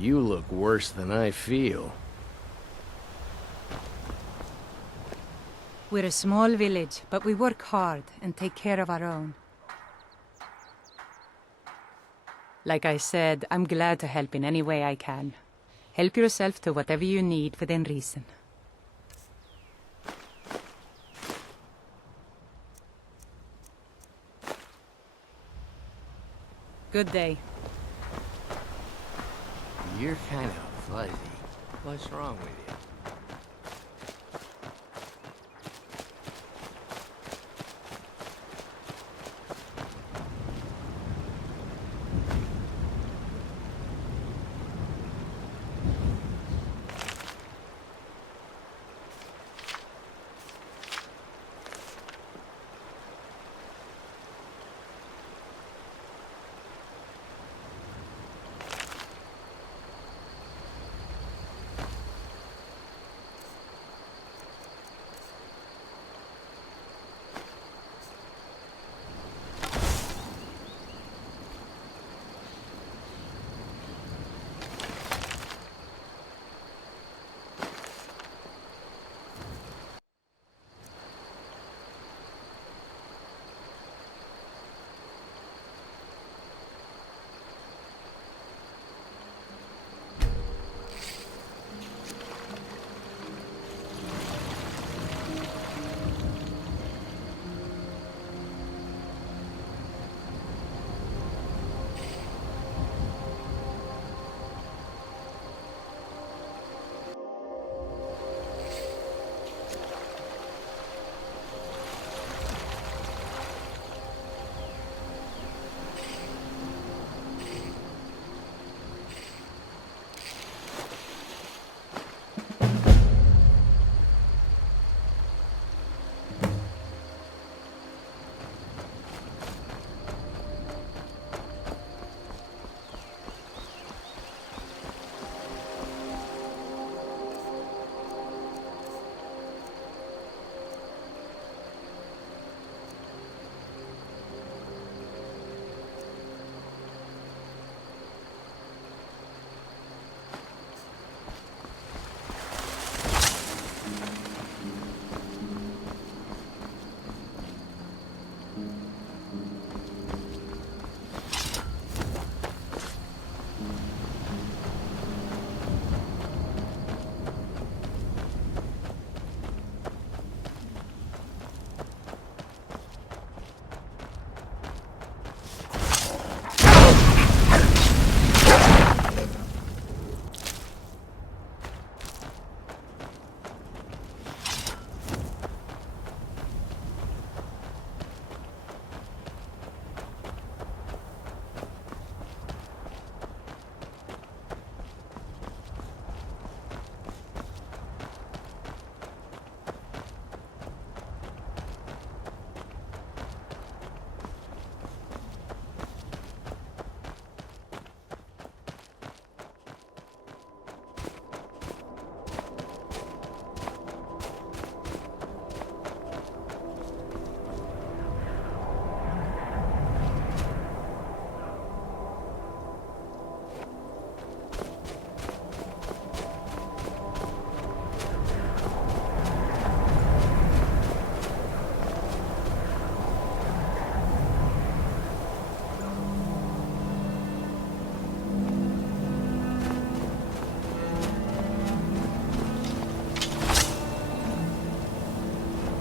You look worse than I feel. We're a small village, but we work hard and take care of our own. Like I said, I'm glad to help in any way I can. Help yourself to whatever you need within reason. Good day. You're kind of fuzzy. What's wrong with you?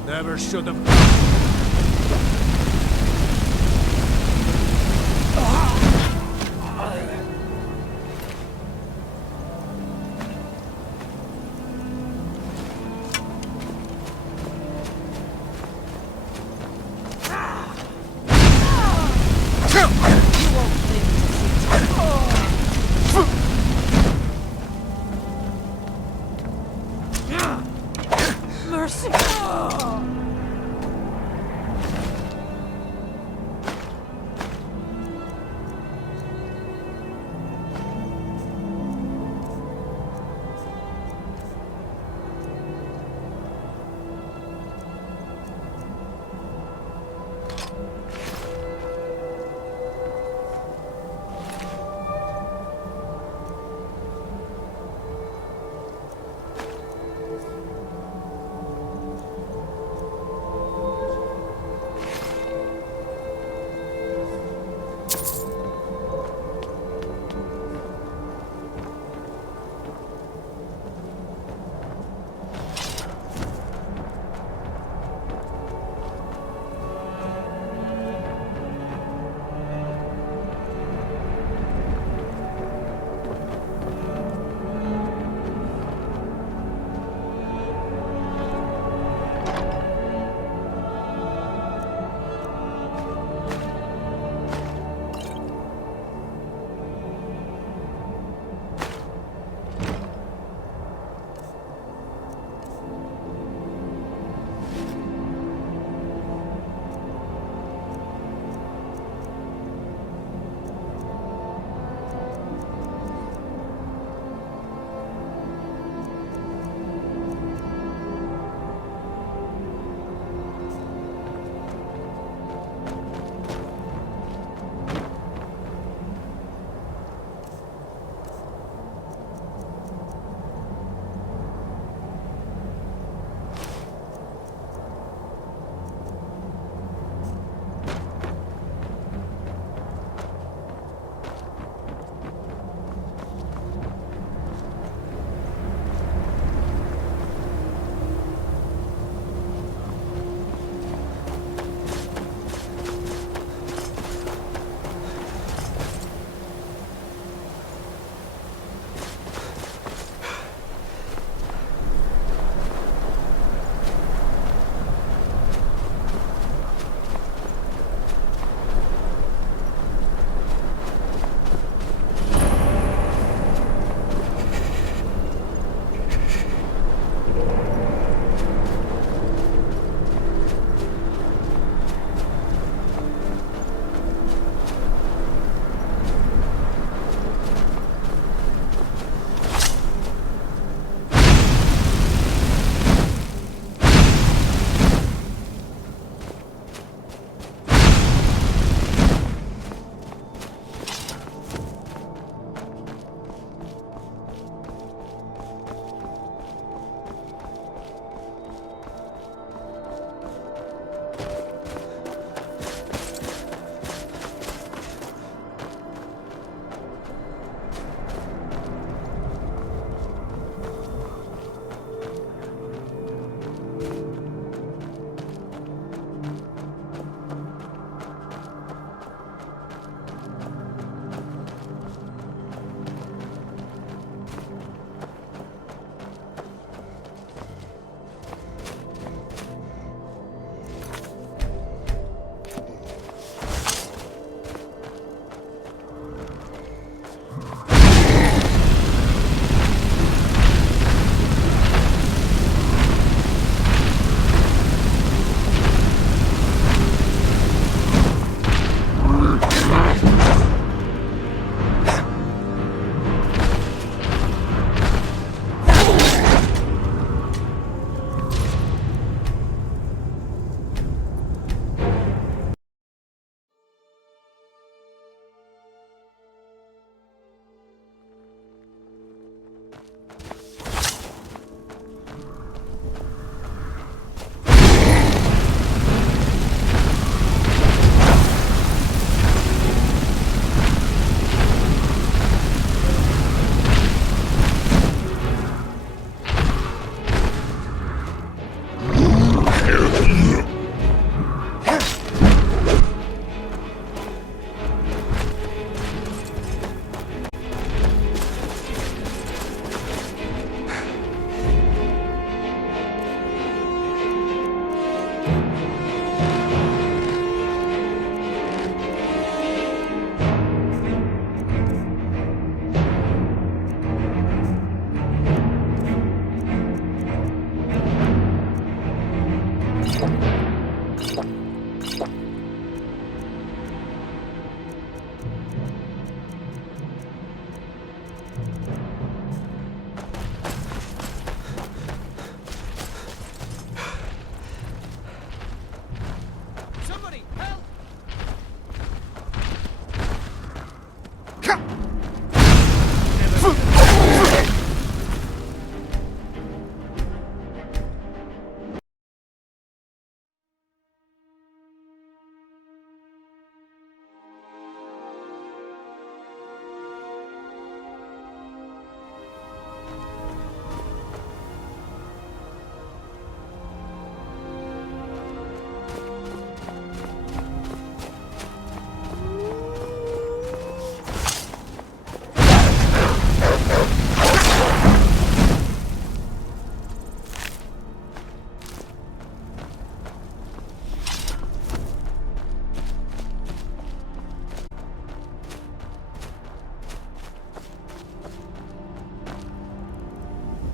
Never should have. Mercy!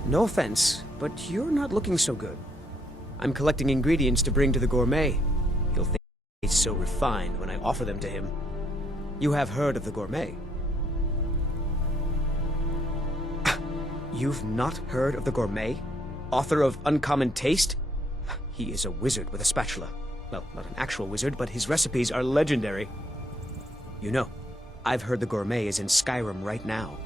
No offense, but you're not looking so good. I'm collecting ingredients to bring to the gourmet. He'll think he's so refined when I offer them to him. You have heard of the gourmet? You've not heard of the gourmet? Author of Uncommon Taste? He is a wizard with a spatula. Well, not an actual wizard, but his recipes are legendary. You know, I've heard the gourmet is in Skyrim right now.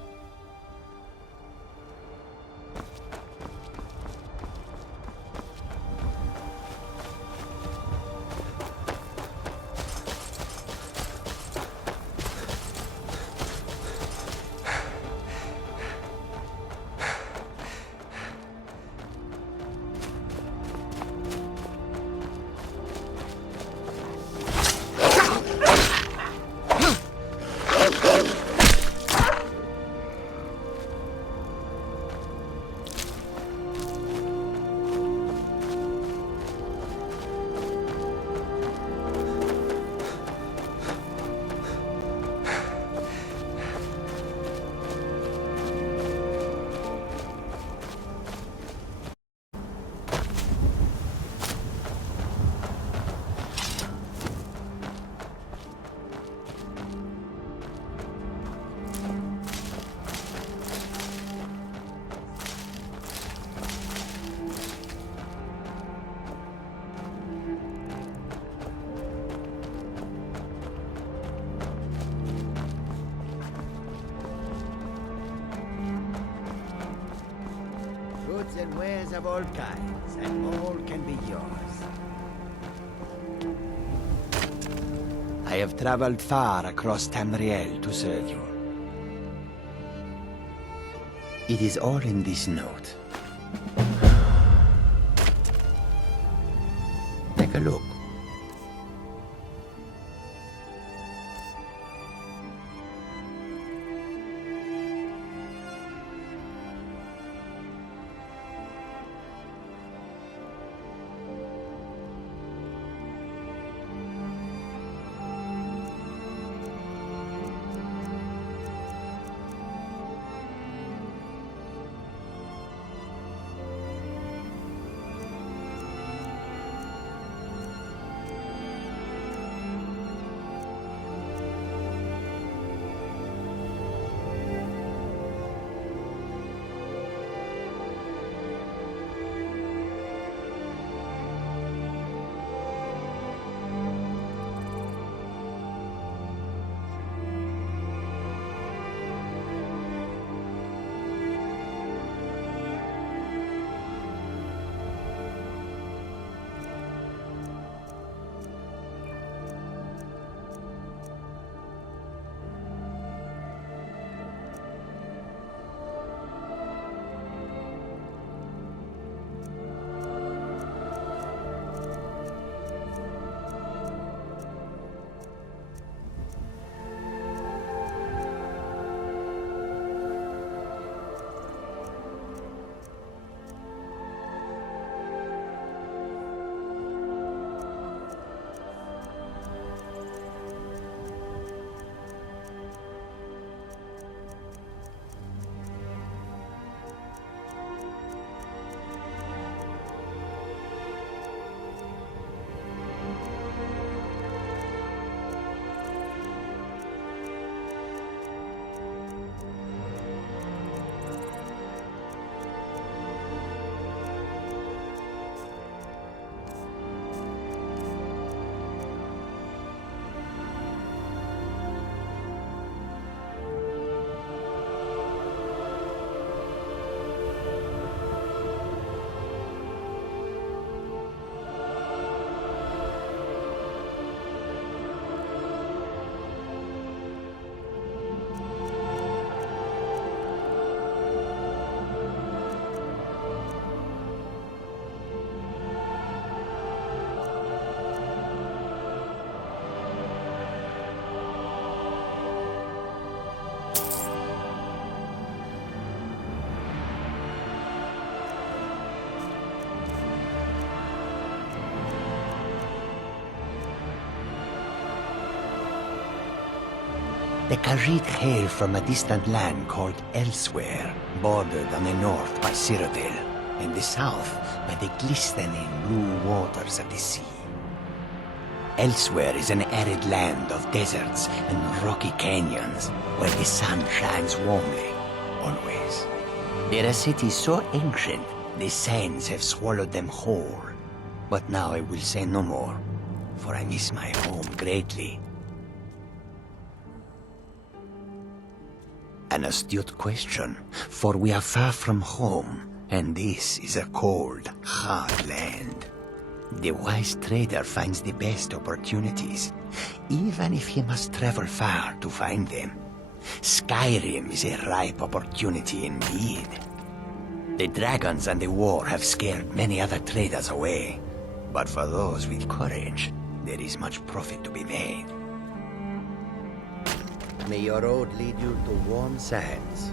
Goods and wares of all kinds, and all can be yours. I have traveled far across Tamriel to serve you. It is all in this note. Take a look. The Khajiit hail from a distant land called Elsewhere, bordered on the north by Cyrodiil, and the south by the glistening blue waters of the sea. Elsewhere is an arid land of deserts and rocky canyons, where the sun shines warmly, always. They're a city so ancient, the sands have swallowed them whole. But now I will say no more, for I miss my home greatly. An astute question, for we are far from home, and this is a cold, hard land. The wise trader finds the best opportunities, even if he must travel far to find them. Skyrim is a ripe opportunity indeed. The dragons and the war have scared many other traders away, but for those with courage, there is much profit to be made. May your road lead you to warm sands.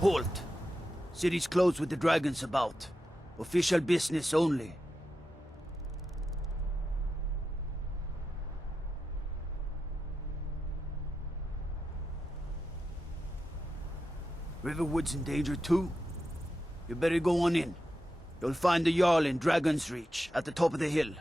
Halt! City's closed with the dragons about. Official business only. Riverwood's in danger too? You better go on in. You'll find the jarl in Dragon's Reach, at the top of the hill.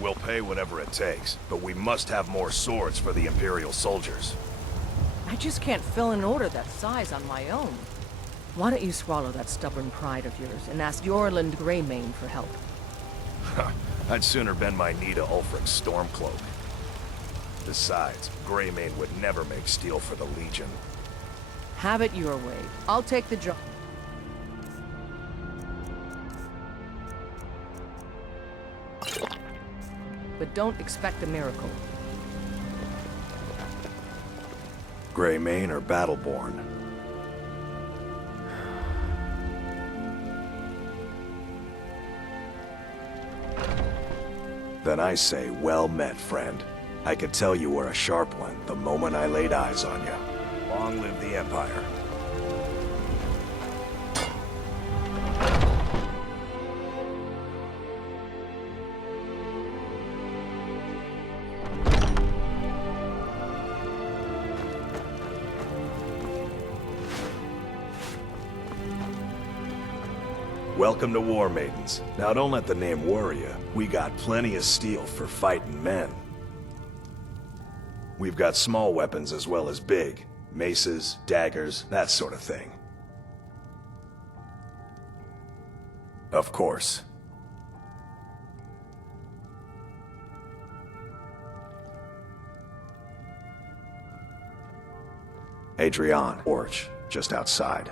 We'll pay whatever it takes, but we must have more swords for the Imperial soldiers. I just can't fill an order that size on my own. Why don't you swallow that stubborn pride of yours and ask Yorland Greymane for help? I'd sooner bend my knee to Ulfric's Stormcloak. Besides, Greymane would never make steel for the Legion. Have it your way. I'll take the job. But don't expect a miracle. Greymane or Battleborn? Then I say, well met, friend. I could tell you were a sharp one the moment I laid eyes on you. Long live the Empire. Welcome to War Maidens. Now don't let the name worry you. We got plenty of steel for fighting men. We've got small weapons as well as big. Maces, daggers, that sort of thing. Of course. Adrienne, Orch, just outside.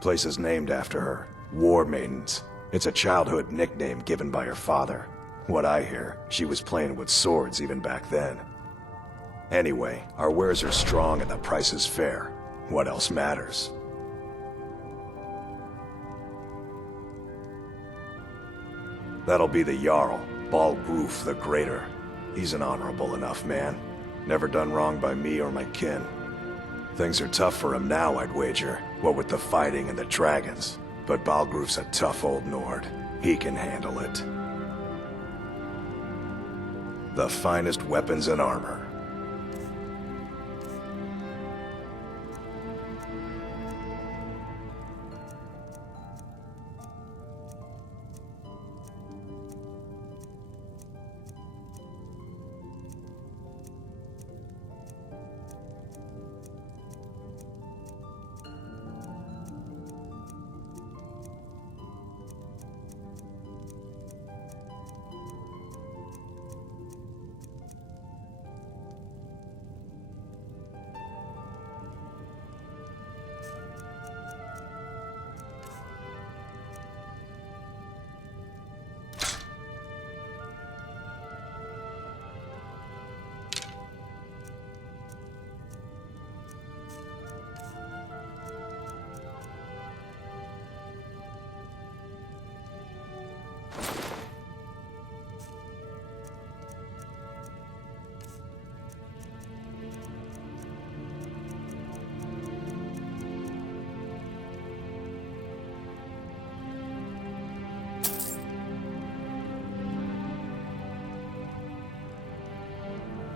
Place is named after her. War Maidens. It's a childhood nickname given by her father. What I hear, she was playing with swords even back then. Anyway, our wares are strong and the price is fair. What else matters? That'll be the Jarl, Balgruf the Greater. He's an honorable enough man. Never done wrong by me or my kin. Things are tough for him now, I'd wager, what with the fighting and the dragons. But Balgruf's a tough old Nord. He can handle it. The finest weapons and armor.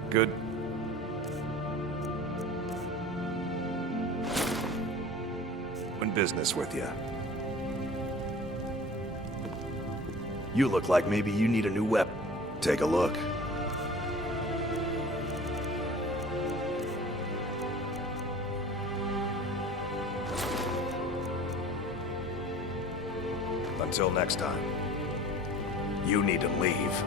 Good. In business with you. You look like maybe you need a new weapon. Take a look. Until next time, you need to leave.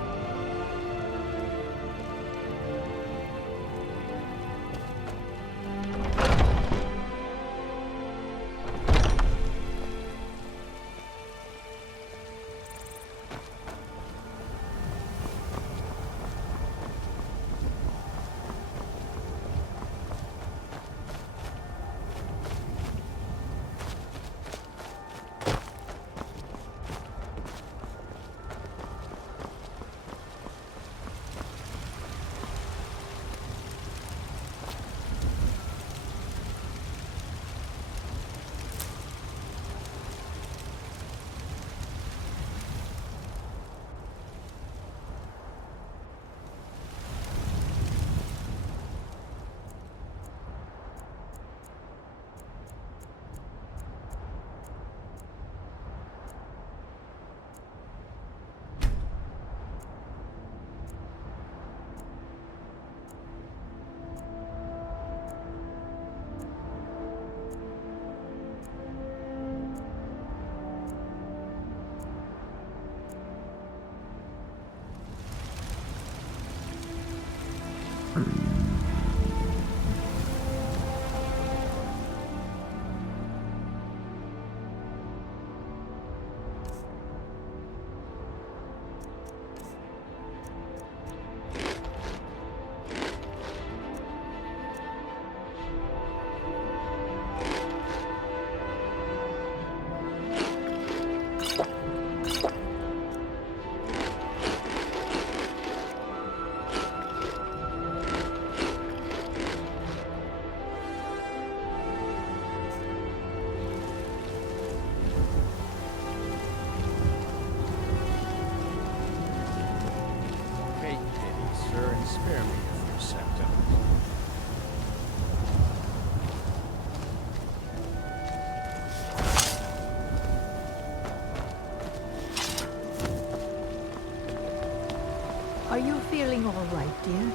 dear.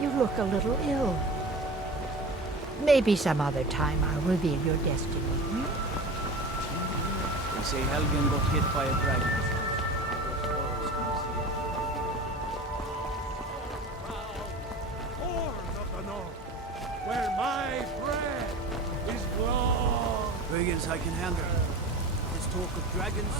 You look a little ill. Maybe some other time I'll reveal your destiny. Hmm? They say Helgen got hit by a dragon. Horn of the North, where my bread is long. Brigands I can handle. Let's talk of dragons.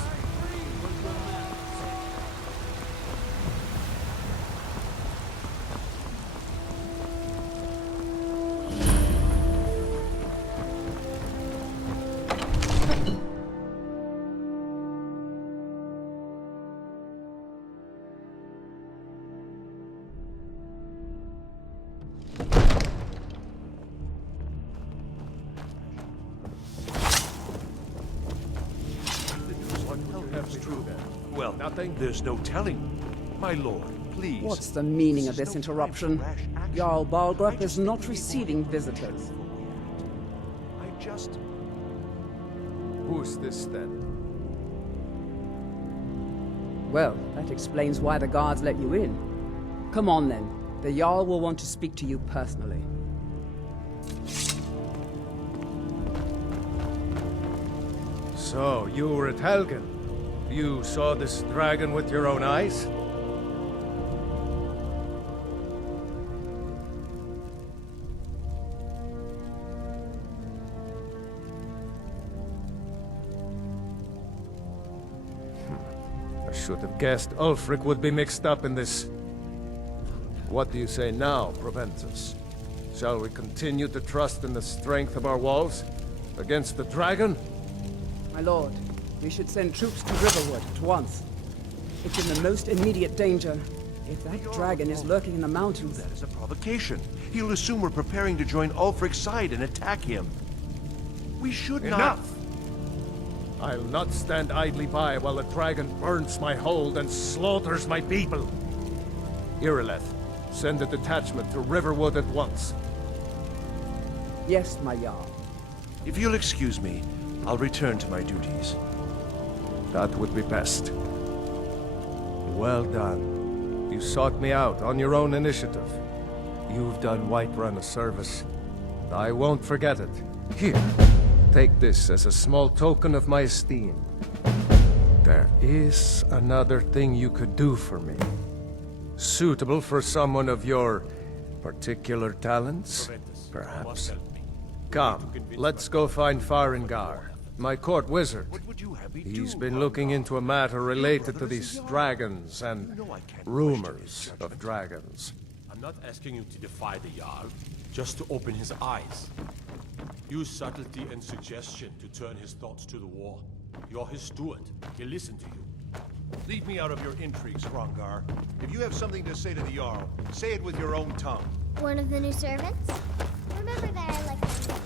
Well, nothing. There's no telling. My lord, please. What's the meaning of this interruption? Jarl Balgrup is not receiving visitors. I just... Who's this then? Well, that explains why the guards let you in. Come on then. The Jarl will want to speak to you personally. So, you were at Helgen. You saw this dragon with your own eyes? I should have guessed Ulfric would be mixed up in this. What do you say now, Proventus? Shall we continue to trust in the strength of our walls against the dragon? My lord, we should send troops to Riverwood at once. It's in the most immediate danger. If that dragon is lurking in the mountains... That is a provocation. He'll assume we're preparing to join Ulfric's side and attack him. We should not... Enough! I'll not stand idly by while the dragon burns my hold and slaughters my people. Irileth, send a detachment to Riverwood at once. Yes, my Jarl. If you'll excuse me, I'll return to my duties. That would be best. Well done. You sought me out on your own initiative. You've done Whiterun a service, and I won't forget it. Here, take this as a small token of my esteem. There is another thing you could do for me. Suitable for someone of your particular talents, perhaps. Come, let's go find Farengar, my court wizard. He's been looking into a matter related to these dragons and rumors of dragons. I'm not asking you to defy the Jarl, just to open his eyes. Use subtlety and suggestion to turn his thoughts to the war. You're his steward. He'll listen to you. Leave me out of your intrigues, Hrongar. If you have something to say to the Jarl, say it with your own tongue. One of the new servants? Remember that I like them.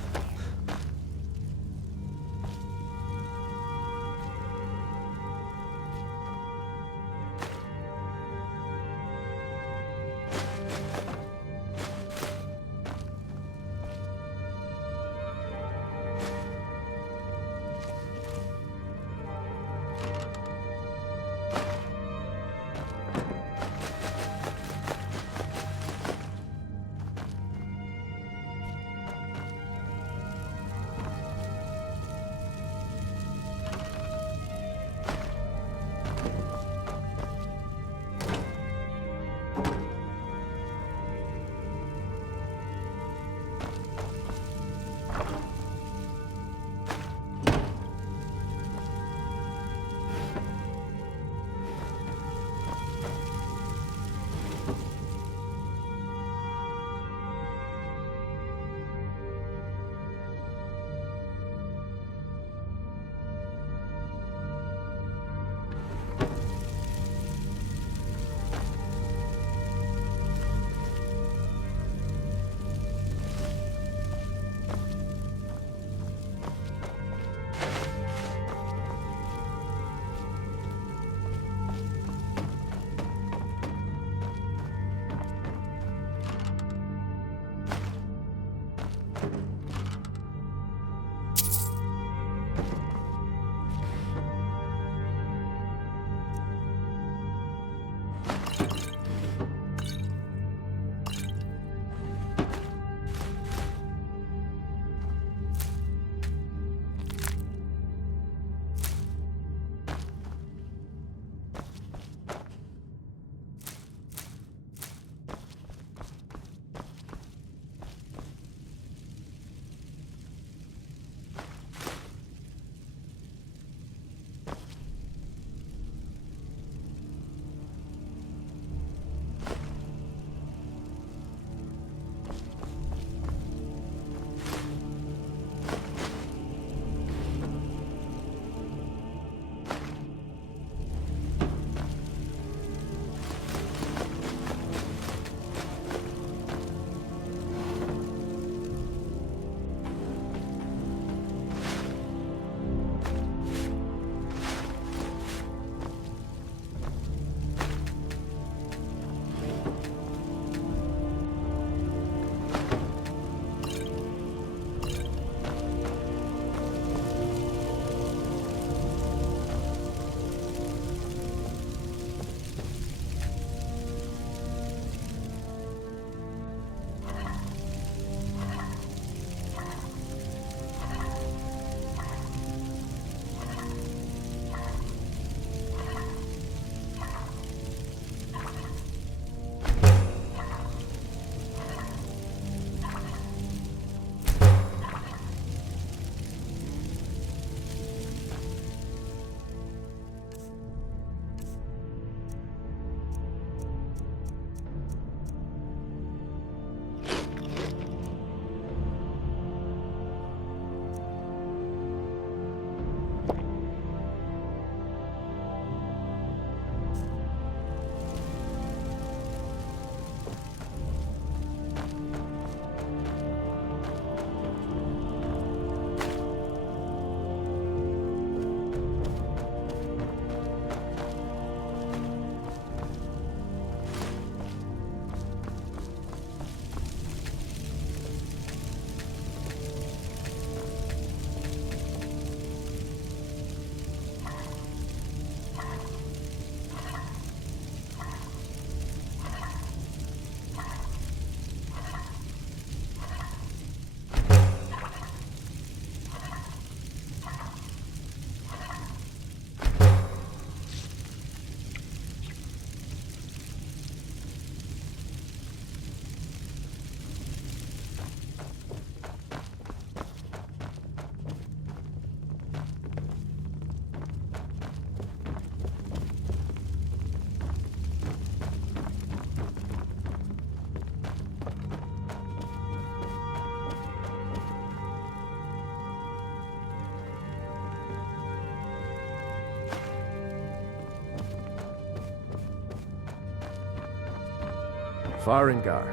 Farengar,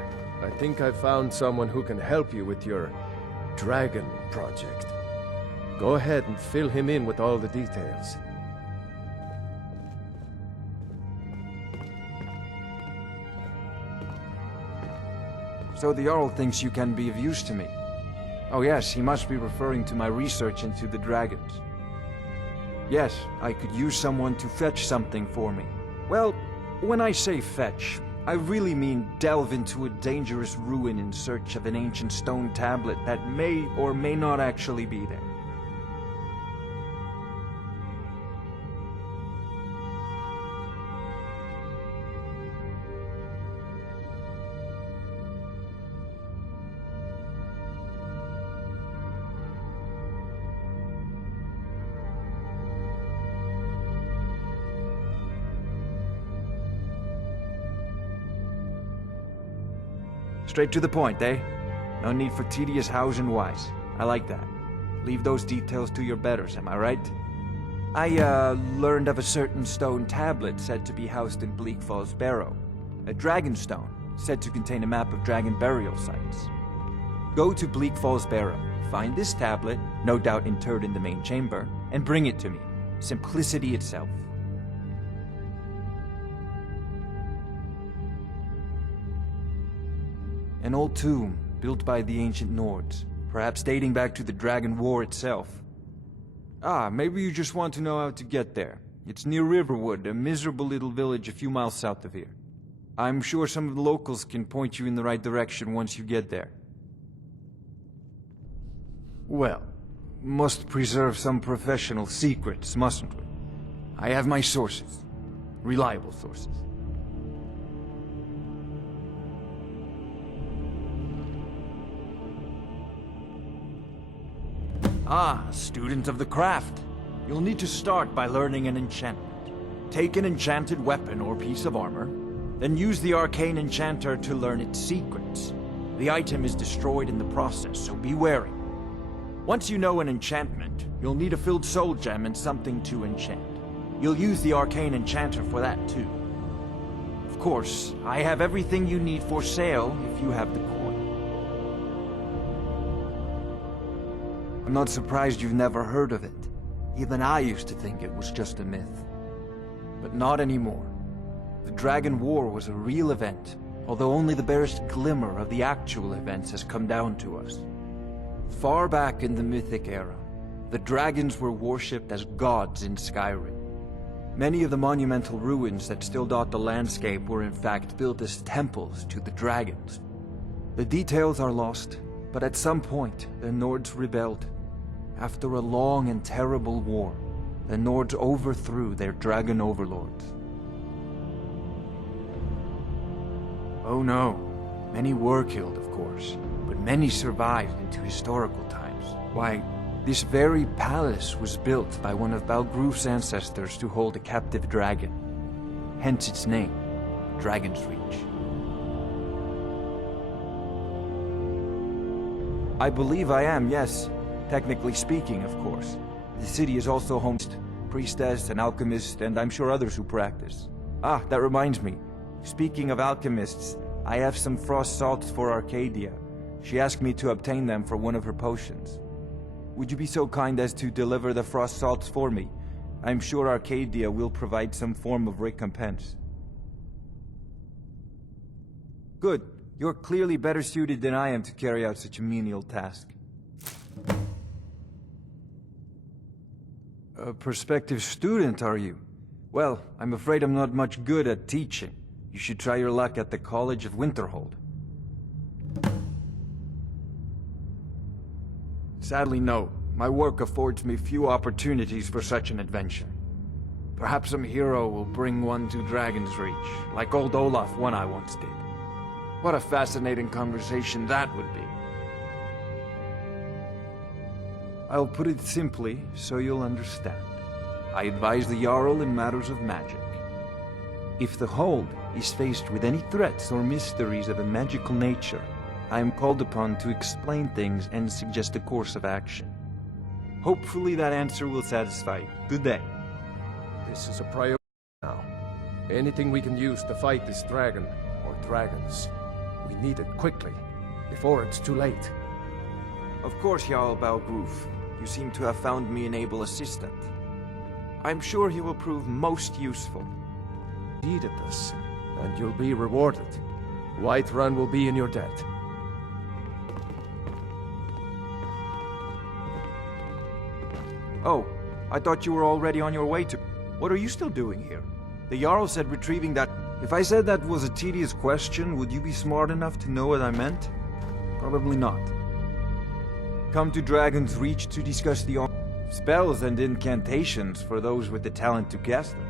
I think I found someone who can help you with your dragon project. Go ahead and fill him in with all the details. So the Jarl thinks you can be of use to me. Oh yes, he must be referring to my research into the dragons. Yes, I could use someone to fetch something for me. Well, when I say fetch, I really mean delve into a dangerous ruin in search of an ancient stone tablet that may or may not actually be there. Straight to the point, eh? No need for tedious hows and whys. I like that. Leave those details to your betters, am I right? I, learned of a certain stone tablet said to be housed in Bleak Falls Barrow. A dragon stone, said to contain a map of dragon burial sites. Go to Bleak Falls Barrow, find this tablet, no doubt interred in the main chamber, and bring it to me. Simplicity itself. An old tomb, built by the ancient Nords, perhaps dating back to the Dragon War itself. Ah, maybe you just want to know how to get there. It's near Riverwood, a miserable little village a few miles south of here. I'm sure some of the locals can point you in the right direction once you get there. Well, must preserve some professional secrets, mustn't we? I have my sources. Reliable sources. Ah, student of the craft. You'll need to start by learning an enchantment. Take an enchanted weapon or piece of armor, then use the arcane enchanter to learn its secrets. The item is destroyed in the process, so be wary. Once you know an enchantment, you'll need a filled soul gem and something to enchant. You'll use the arcane enchanter for that too. Of course, I have everything you need for sale if you have the coin. I'm not surprised you've never heard of it. Even I used to think it was just a myth. But not anymore. The Dragon War was a real event, although only the barest glimmer of the actual events has come down to us. Far back in the Mythic era, the dragons were worshipped as gods in Skyrim. Many of the monumental ruins that still dot the landscape were in fact built as temples to the dragons. The details are lost, but at some point, the Nords rebelled. After a long and terrible war, the Nords overthrew their dragon overlords. Oh no, many were killed, of course, but many survived into historical times. Why, this very palace was built by one of Balgruf's ancestors to hold a captive dragon. Hence its name, Dragon's Reach. I believe I am, yes. Technically speaking, of course. The city is also home to priestess, an alchemist, and I'm sure others who practice. Ah, that reminds me. Speaking of alchemists, I have some frost salts for Arcadia. She asked me to obtain them for one of her potions. Would you be so kind as to deliver the frost salts for me? I'm sure Arcadia will provide some form of recompense. Good. You're clearly better suited than I am to carry out such a menial task. A prospective student, are you? Well, I'm afraid I'm not much good at teaching. You should try your luck at the College of Winterhold. Sadly, no. My work affords me few opportunities for such an adventure. Perhaps some hero will bring one to Dragon's Reach, like old Olaf one I once did. What a fascinating conversation that would be. I'll put it simply, so you'll understand. I advise the Jarl in matters of magic. If the Hold is faced with any threats or mysteries of a magical nature, I am called upon to explain things and suggest a course of action. Hopefully that answer will satisfy you. Good day. This is a priority now. Anything we can use to fight this dragon, or dragons, We need it quickly, before it's too late. Of course, Jarl Balgruf. You seem to have found me an able assistant. I'm sure he will prove most useful. Succeed at this, and you'll be rewarded. Whiterun will be in your debt. Oh, I thought you were already on your way to... What are you still doing here? The Jarl said retrieving that... If I said that was a tedious question, would you be smart enough to know what I meant? Probably not. Come to Dragon's Reach to discuss the spells and incantations for those with the talent to cast them.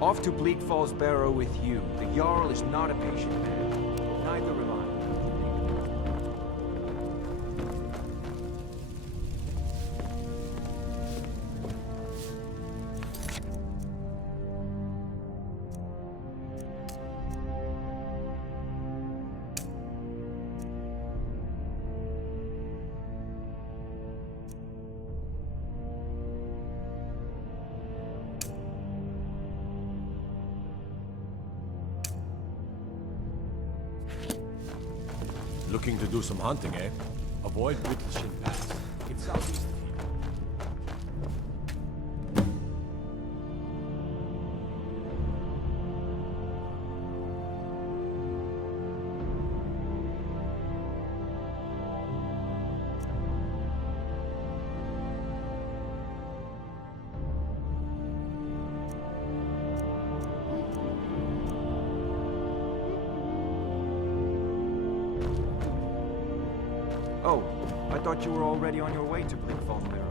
Off to Bleak Falls Barrow with you. The Jarl is not a patient man. Neither am I. Looking to do some hunting, eh? Avoid Whittleshin Pass. It's southeast of here. Oh, I thought you were already on your way to Bleak Falls Barrow.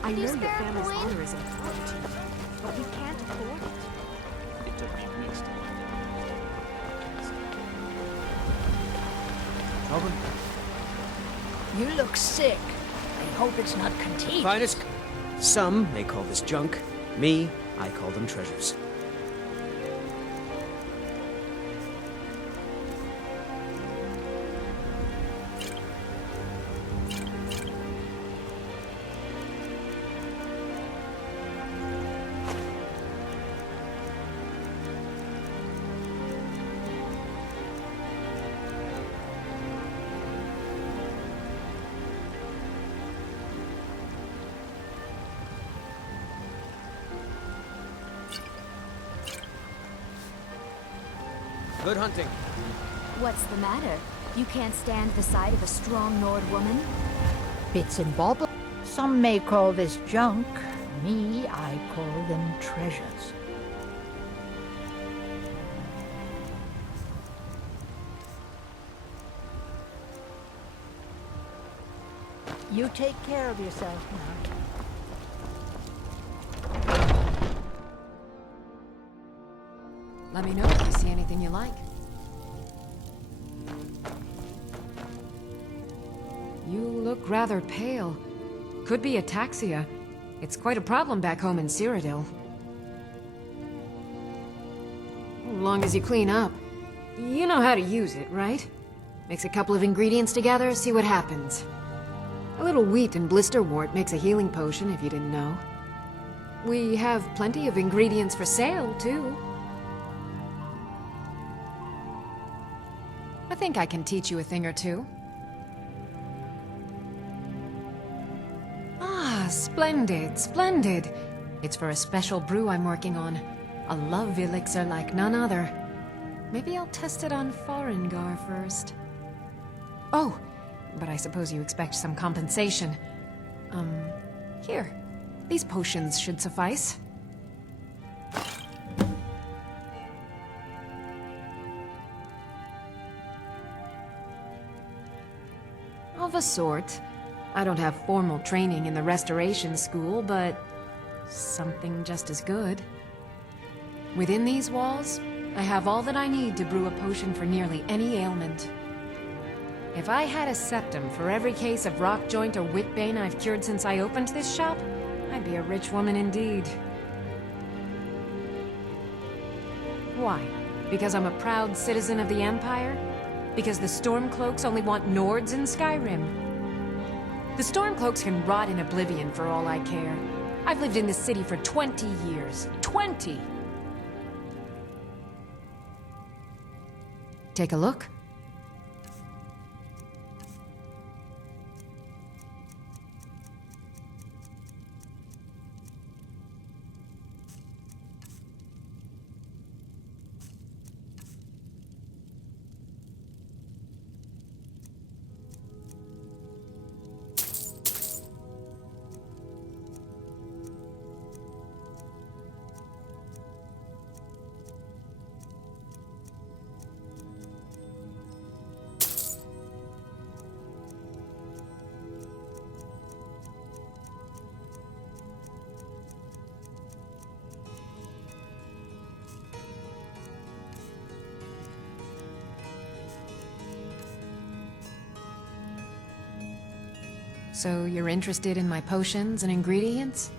I know your family's honor is important to you, but we can't afford it. It took me weeks to find out. You look sick. I hope it's not contagious. Finest. Some may call this junk. Me, I call them treasures. Good hunting. What's the matter? You can't stand the sight of a strong Nord woman? Bits and bobbles. Some may call this junk. Me, I call them treasures. You take care of yourself now. Let me know if you see anything you like. You look rather pale. Could be ataxia. It's quite a problem back home in Cyrodiil. As long as you clean up. You know how to use it, right? Mix a couple of ingredients together, see what happens. A little wheat and blisterwort makes a healing potion, if you didn't know. We have plenty of ingredients for sale, too. I think I can teach you a thing or two. Ah, splendid, splendid. It's for a special brew I'm working on. A love elixir like none other. Maybe I'll test it on Farengar first. Oh, but I suppose you expect some compensation. Here. These potions should suffice. Of a sort. I don't have formal training in the Restoration School, but something just as good. Within these walls, I have all that I need to brew a potion for nearly any ailment. If I had a septum for every case of rock joint or whitbane I've cured since I opened this shop, I'd be a rich woman indeed. Why? Because I'm a proud citizen of the Empire? Because the Stormcloaks only want Nords in Skyrim? The Stormcloaks can rot in oblivion for all I care. I've lived in this city for 20 years. 20! Take a look. So you're interested in my potions and ingredients?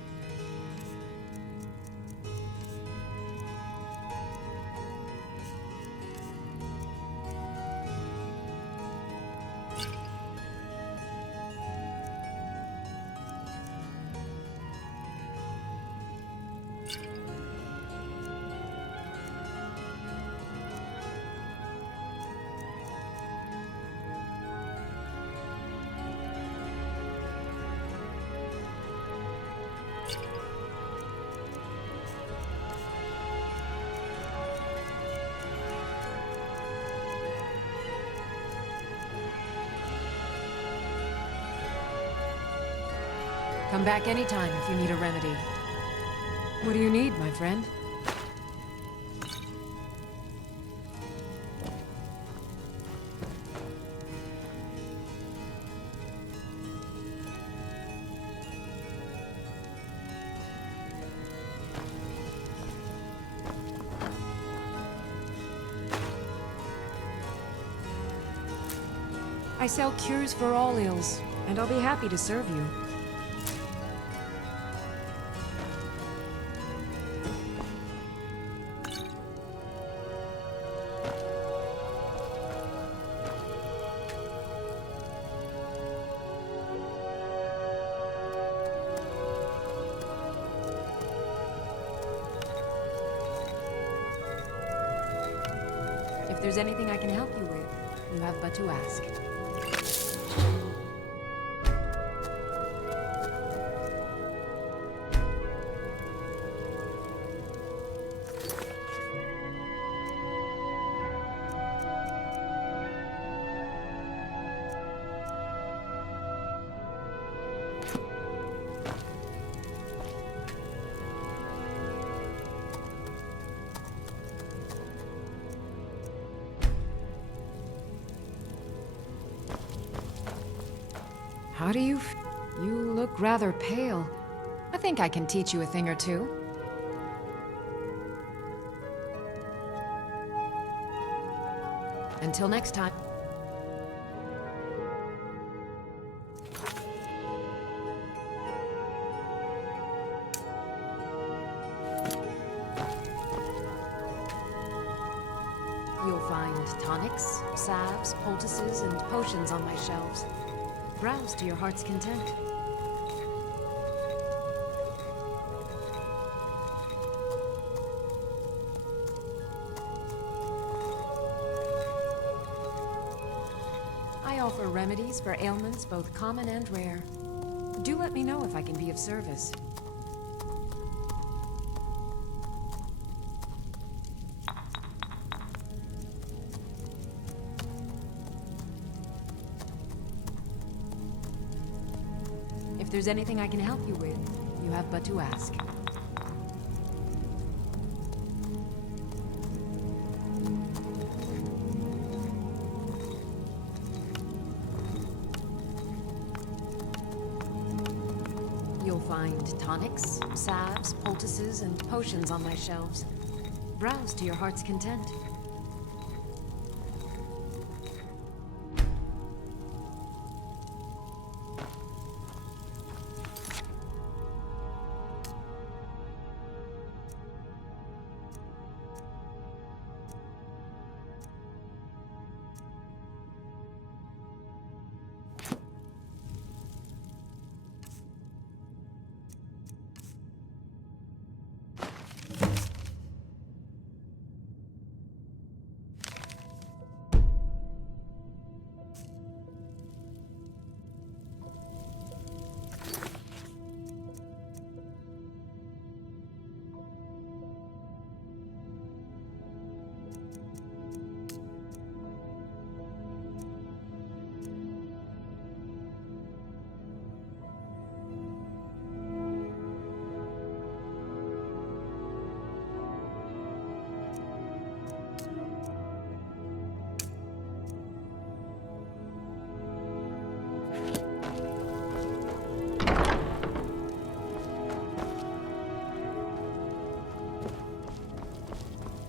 Come back anytime if you need a remedy. What do you need, my friend? I sell cures for all ills, and I'll be happy to serve you. If there's anything I can help you with, you have but to ask. How do you You look rather pale. I think I can teach you a thing or two. Until next time. You'll find tonics, salves, poultices, and potions on my shelves. Browse to your heart's content. I offer remedies for ailments both common and rare. Do let me know if I can be of service. If there's anything I can help you with, you have but to ask. You'll find tonics, salves, poultices, and potions on my shelves. Browse to your heart's content.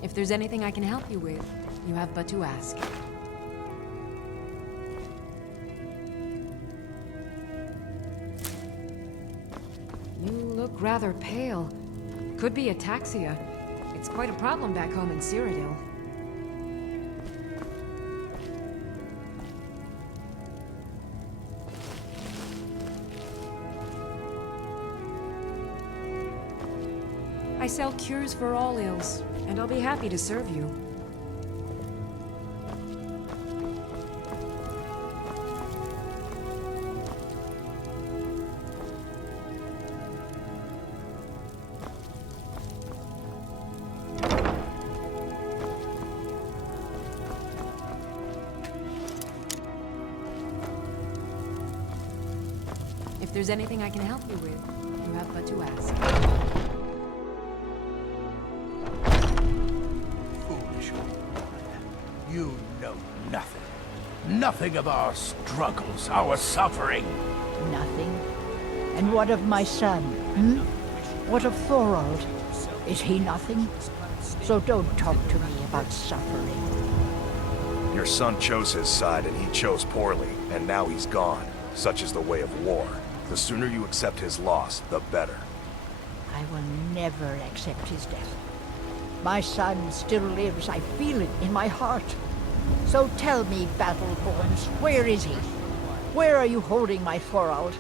If there's anything I can help you with, you have but to ask. You look rather pale. Could be ataxia. It's quite a problem back home in Cyrodiil. I sell cures for all ills, and I'll be happy to serve you. If there's anything I can help you with, you have but to ask. You know nothing. Nothing of our struggles, our suffering. Nothing. And what of my son? What of Thorald? Is he nothing? So don't talk to me about suffering. Your son chose his side and he chose poorly, and now he's gone. Such is the way of war. The sooner you accept his loss, the better. I will never accept his death. My son still lives. I feel it in my heart. So tell me, Battleborns, where is he? Where are you holding my Thorald?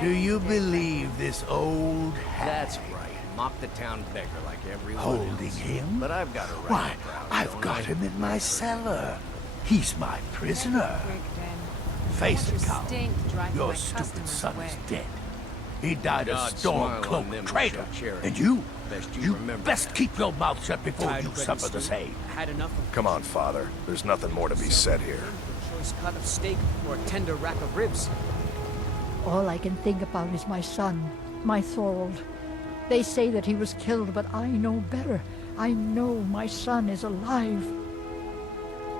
Do you believe this old hag? That's right. Mock the town beggar like everyone Holding else. him? But I've got a right Why, crowd, I've don't got I? him in my cellar. He's my prisoner. Face it, Carl. Your stupid son is dead. He died a God smile on storm-cloaked them traitor. who show charity. And you? Best you You remember best that. keep your mouth shut before Tired you of bread suffer and the stew. same. Had enough of Come on, father. There's nothing more to be said here. choice cut of steak or a tender rack of ribs. All I can think about is my son, my Thorald. They say that he was killed, but I know better. I know my son is alive.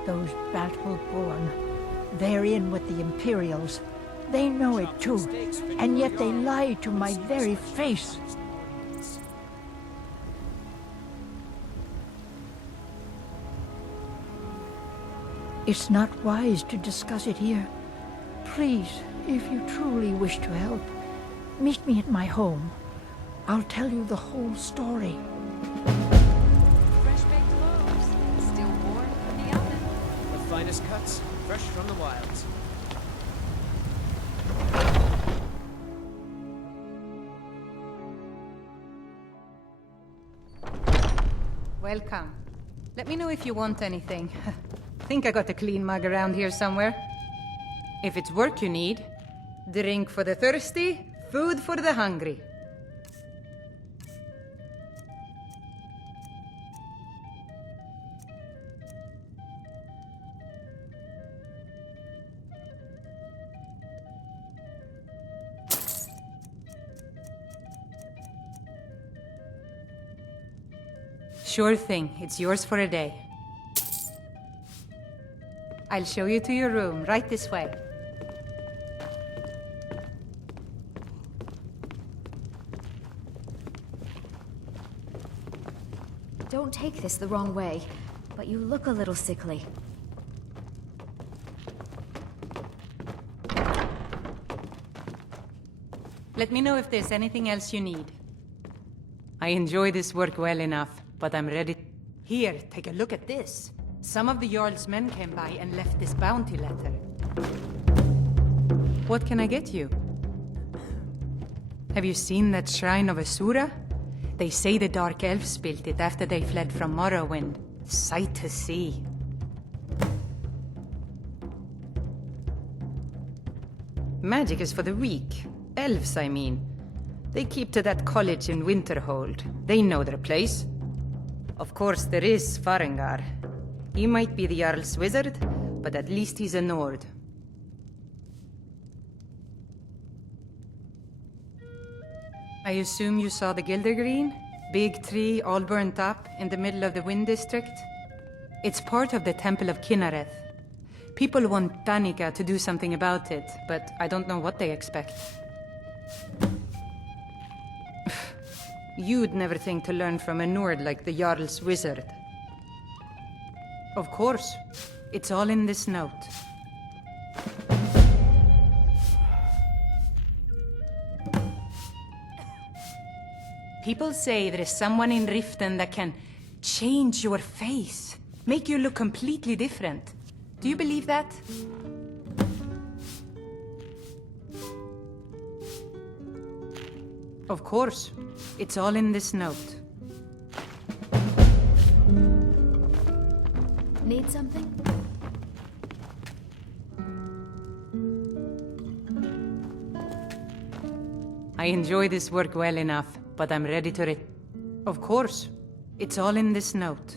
Those Battleborn, they're in with the Imperials. They know it too, and yet they lie to my very face. It's not wise to discuss it here. Please, if you truly wish to help, meet me at my home. I'll tell you the whole story. Fresh baked loaves, still warm from the oven. The finest cuts, fresh from the wilds. Welcome. Let me know if you want anything. Think I got a clean mug around here somewhere. If it's work you need, drink for the thirsty, food for the hungry. Sure thing. It's yours for a day. I'll show you to your room, right this way. Don't take this the wrong way, but you look a little sickly. Let me know if there's anything else you need. I enjoy this work well enough, but I'm ready. Here, take a look at this. Some of the Jarl's men came by and left this bounty letter. What can I get you? Have you seen that shrine of Asura? They say the Dark Elves built it after they fled from Morrowind. Sight to see. Magic is for the weak. Elves, I mean. They keep to that college in Winterhold. They know their place. Of course, there is Farengar. He might be the Jarl's wizard, but at least he's a Nord. I assume you saw the Gildergreen? Big tree, all burnt up, in the middle of the Wind District? It's part of the Temple of Kinnareth. People want Danica to do something about it, but I don't know what they expect. You'd never think to learn from a Nord like the Jarl's wizard. Of course. It's all in this note. People say there is someone in Riften that can change your face, make you look completely different. Do you believe that? Of course. It's all in this note. Need something? I enjoy this work well enough, but I'm ready to Of course. It's all in this note.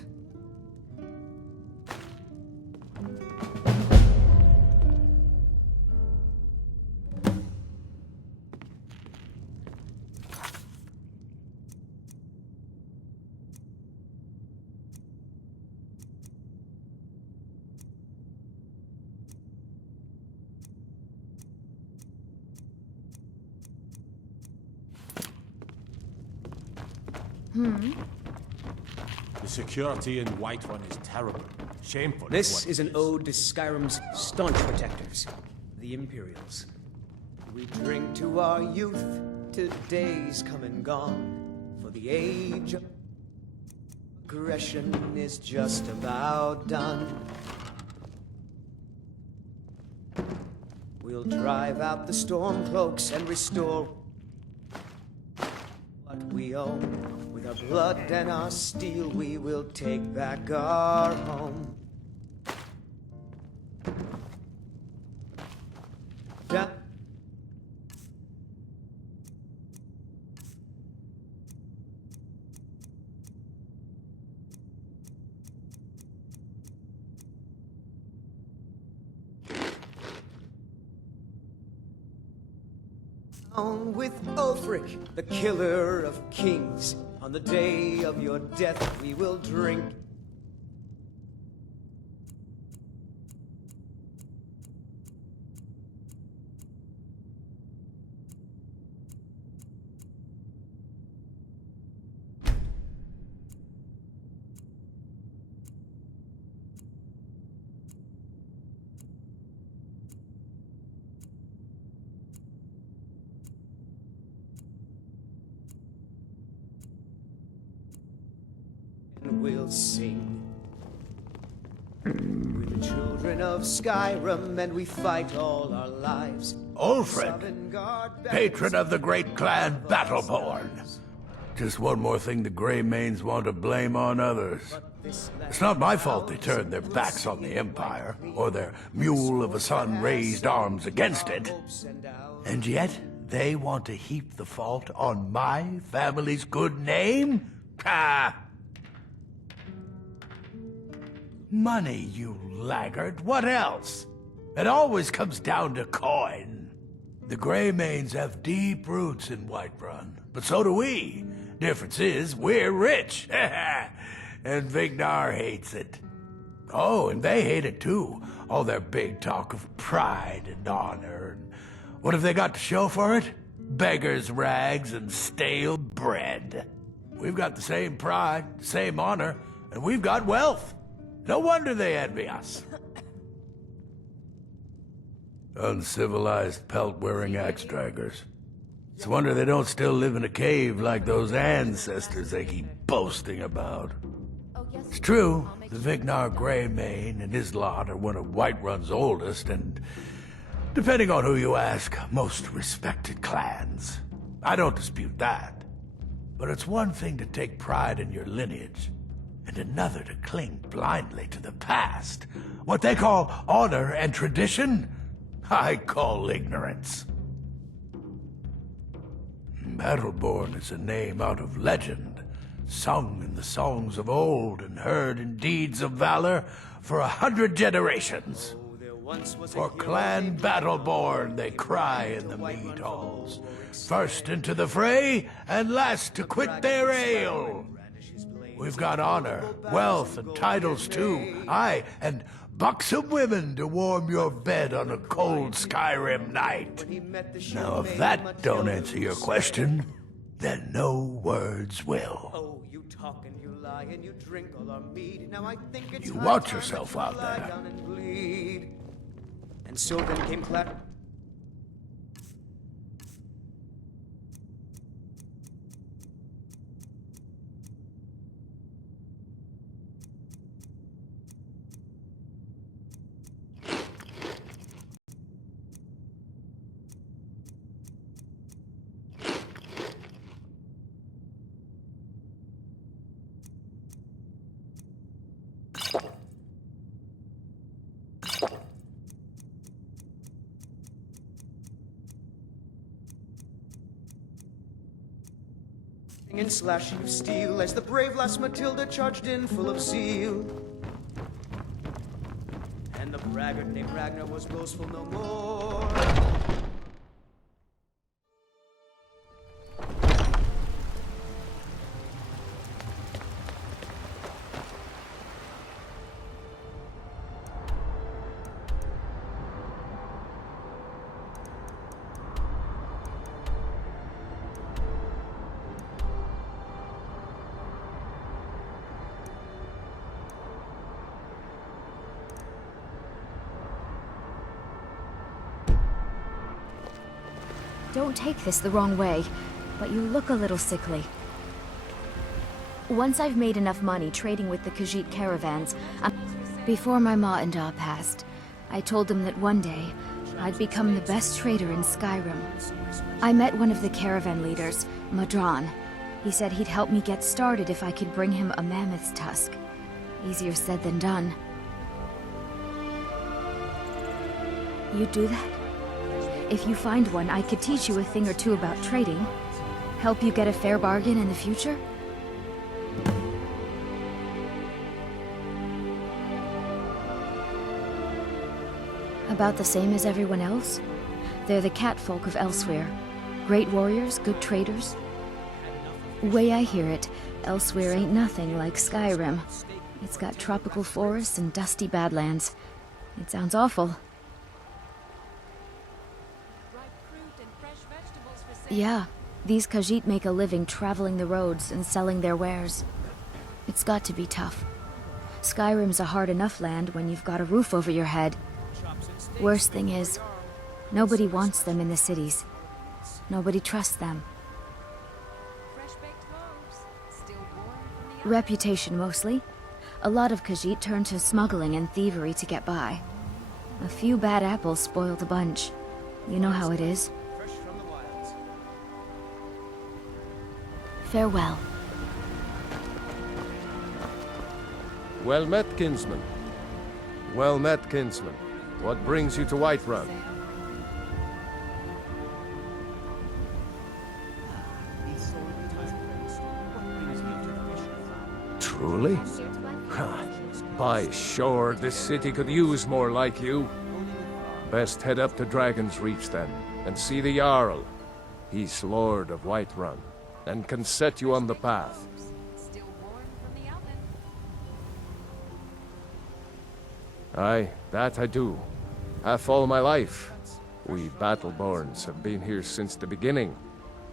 The security in Whiterun is terrible. Shameful. This is an ode to Skyrim's staunch protectors, the Imperials. We drink to our youth, to days come and gone, for the age of aggression is just about done. We'll drive out the stormcloaks and restore what we own. With our blood and our steel, we will take back our home. Down with Ulfric, the killer of kings. On the day of your death, we will drink. we'll sing. We're the children of Skyrim, and we fight all our lives. Ulfric, patron of the great clan Battleborn. Just one more thing the Greymanes want to blame on others. It's not my fault they turned their backs on the Empire, or their mule of a son raised arms against it. And yet, they want to heap the fault on my family's good name? Ah! Money, you laggard. What else? It always comes down to coin. The Greymanes have deep roots in Whiterun, but so do we. Difference is, we're rich. And Vignar hates it. Oh, and they hate it too. All their big talk of pride and honor. And what have they got to show for it? Beggars' rags and stale bread. We've got the same pride, the same honor, and we've got wealth. No wonder they envy us. Uncivilized pelt-wearing axe-draggers. It's a wonder they don't still live in a cave like those ancestors they keep boasting about. It's true, the Vignar Greymane and his lot are one of Whiterun's oldest and, depending on who you ask, most respected clans. I don't dispute that. But it's one thing to take pride in your lineage, and another to cling blindly to the past. What they call honor and tradition, I call ignorance. Battleborn is a name out of legend, sung in the songs of old and heard in deeds of valor for 100 generations. For Clan Battleborn they cry in the mead halls, first into the fray and last to quit their ale. We've got honor, wealth, and titles too, aye, and buxom women to warm your bed on a cold Skyrim night. Now, if that don't answer your question, then no words will. Oh, you talk and you lie and you drink all our mead. Now I think it's You watch yourself out there. And so then came and slashing of steel as the brave lass Matilda charged in full of zeal. And the braggart named Ragnar was boastful no more. Don't take this the wrong way, but you look a little sickly. Once I've made enough money trading with the Khajiit caravans, before my ma and Da passed, I told them that one day I'd become the best trader in Skyrim. I met one of the caravan leaders, Madran. He said he'd help me get started if I could bring him a mammoth's tusk. Easier said than done. You'd do that? If you find one, I could teach you a thing or two about trading. Help you get a fair bargain in the future? About the same as everyone else? They're the catfolk of Elsewhere. Great warriors, good traders. Way I hear it, Elsewhere ain't nothing like Skyrim. It's got tropical forests and dusty badlands. It sounds awful. Yeah, these Khajiit make a living traveling the roads and selling their wares. It's got to be tough. Skyrim's a hard enough land when you've got a roof over your head. Worst thing is, nobody wants them in the cities. Nobody trusts them. Reputation, mostly. A lot of Khajiit turn to smuggling and thievery to get by. A few bad apples spoil the bunch. You know how it is. Farewell. Well met, kinsman. Well met, kinsman. What brings you to Whiterun? Truly? By sure, this city could use more like you. Best head up to Dragon's Reach then, and see the Jarl. He's Lord of Whiterun, and can set you on the path. Aye, that I do. Half all my life. We Battleborns have been here since the beginning,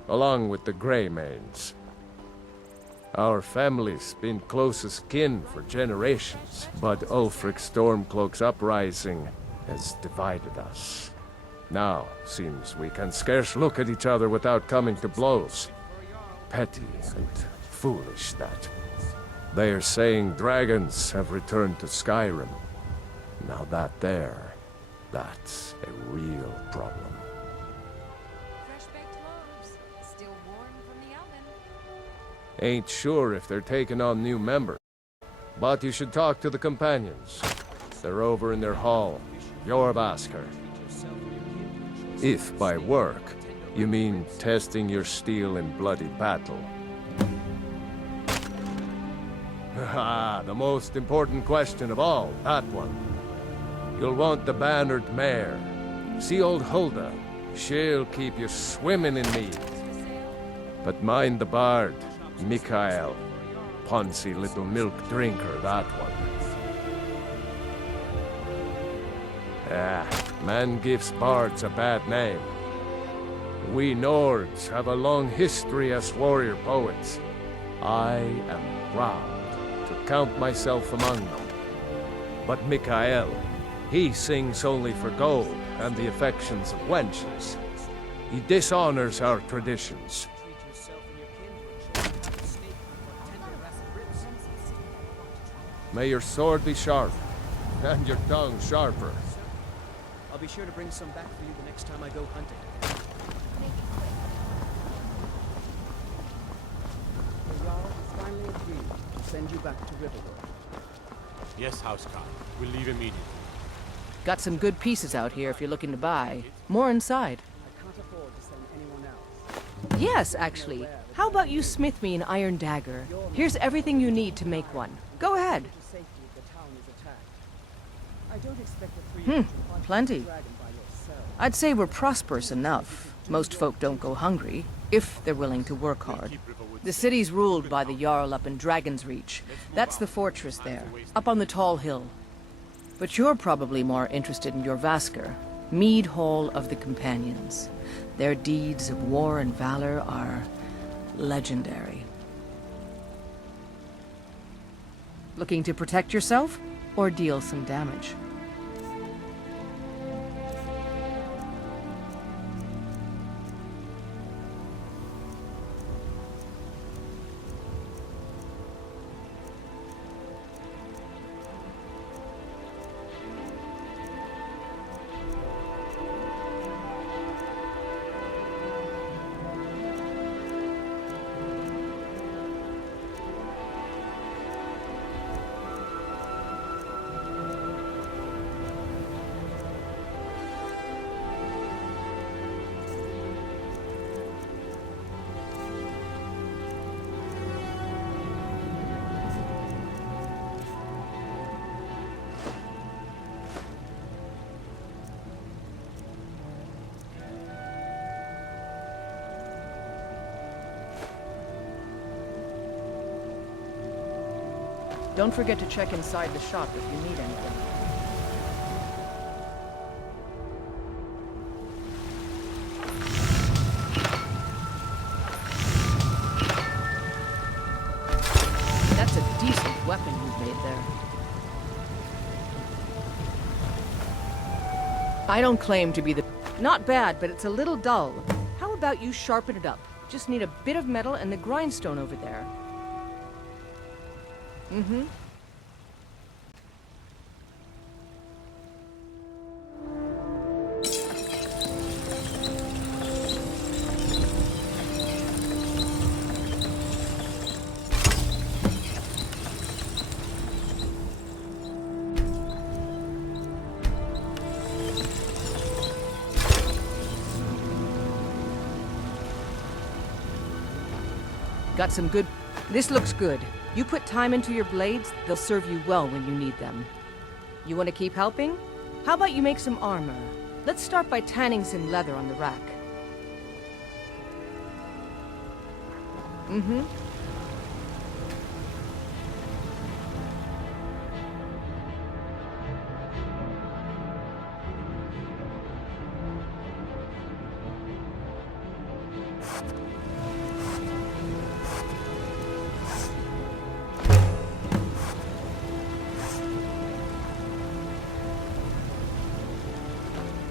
along with the Greymanes. Our family's been closest kin for generations, but Ulfric Stormcloak's uprising has divided us. Now, seems we can scarce look at each other without coming to blows. Petty and foolish, that. They are saying dragons have returned to Skyrim. Now that's a real problem. Ain't sure if they're taking on new members, but you should talk to the companions. They're over in their hall, Jorvaskr. If by work, you mean testing your steel in bloody battle. Ah, the most important question of all, that one. You'll want the bannered mare. See old Hulda. She'll keep you swimming in mead. But mind the bard, Mikael. Poncy little milk drinker, that one. Man gives bards a bad name. We Nords have a long history as warrior poets. I am proud to count myself among them. But Mikael, he sings only for gold and the affections of wenches. He dishonors our traditions. May your sword be sharp, and your tongue sharper. I'll be sure to bring some back for you the next time I go hunting. The Jarl has finally agreed to send you back to Riverwood. Yes, Housecarl. We'll leave immediately. Got some good pieces out here if you're looking to buy. More inside. I can't afford to send anyone else. Yes, actually. How about you smith me an iron dagger? Here's everything you need to make one. Go ahead. I don't expect the three Plenty. I'd say we're prosperous enough. Most folk don't go hungry, if they're willing to work hard. The city's ruled by the Jarl up in Dragon's Reach. That's the fortress there, up on the tall hill. But you're probably more interested in Jorvaskr, Mead Hall of the Companions. Their deeds of war and valor are legendary. Looking to protect yourself, or deal some damage? Don't forget to check inside the shop if you need anything. That's a decent weapon you've made there. I don't claim to be the... Not bad, but it's a little dull. How about you sharpen it up? Just need a bit of metal and the grindstone over there. Mm-hmm. Got some good... This looks good. You put time into your blades, they'll serve you well when you need them. You want to keep helping? How about you make some armor? Let's start by tanning some leather on the rack. Mm-hmm.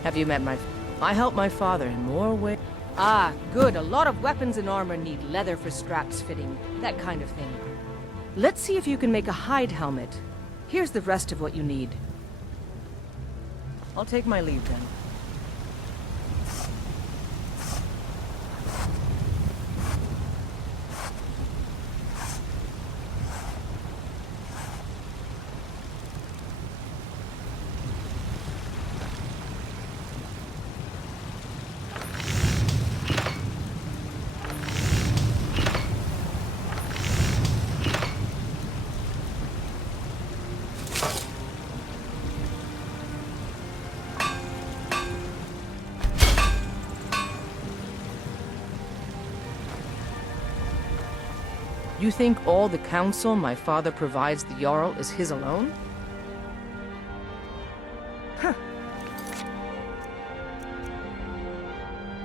Have you met my... I help my father in more ways. Ah, good. A lot of weapons and armor need leather for straps fitting. That kind of thing. Let's see if you can make a hide helmet. Here's the rest of what you need. I'll take my leave then. You think all the counsel my father provides the jarl is his alone? Huh.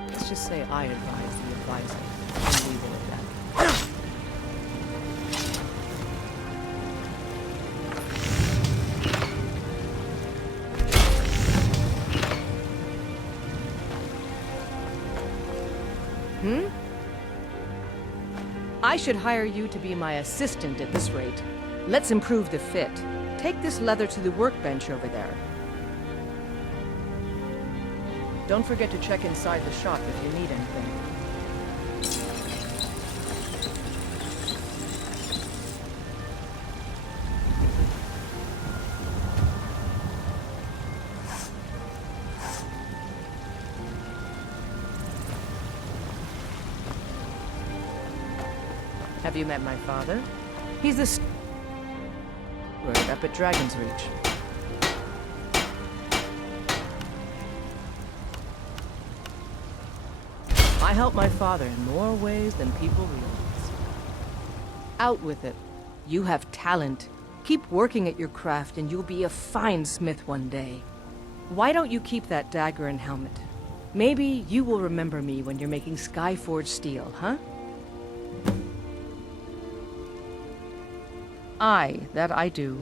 Let's just say I advise the advisor, and leave it at that. Hmm? I should hire you to be my assistant at this rate. Let's improve the fit. Take this leather to the workbench over there. Don't forget to check inside the shop if you need anything. Have you met my father? He's the steward up at Dragon's Reach. I help my father in more ways than people realize. Out with it. You have talent. Keep working at your craft and you'll be a fine smith one day. Why don't you keep that dagger and helmet? Maybe you will remember me when you're making Skyforged steel, huh? Aye, that I do.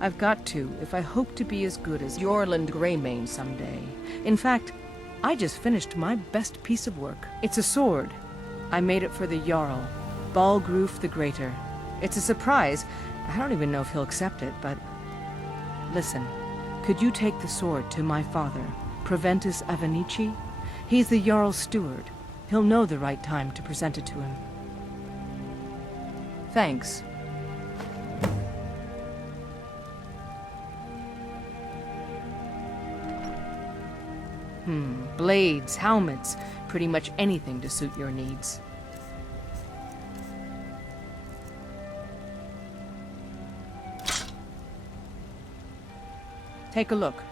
I've got to, if I hope to be as good as Yorland Greymane someday. In fact, I just finished my best piece of work. It's a sword. I made it for the Jarl, Balgroof the Greater. It's a surprise. I don't even know if he'll accept it, but... Listen, could you take the sword to my father, Proventus Avenici? He's the Jarl's steward. He'll know the right time to present it to him. Thanks. Blades, helmets, pretty much anything to suit your needs. Take a look.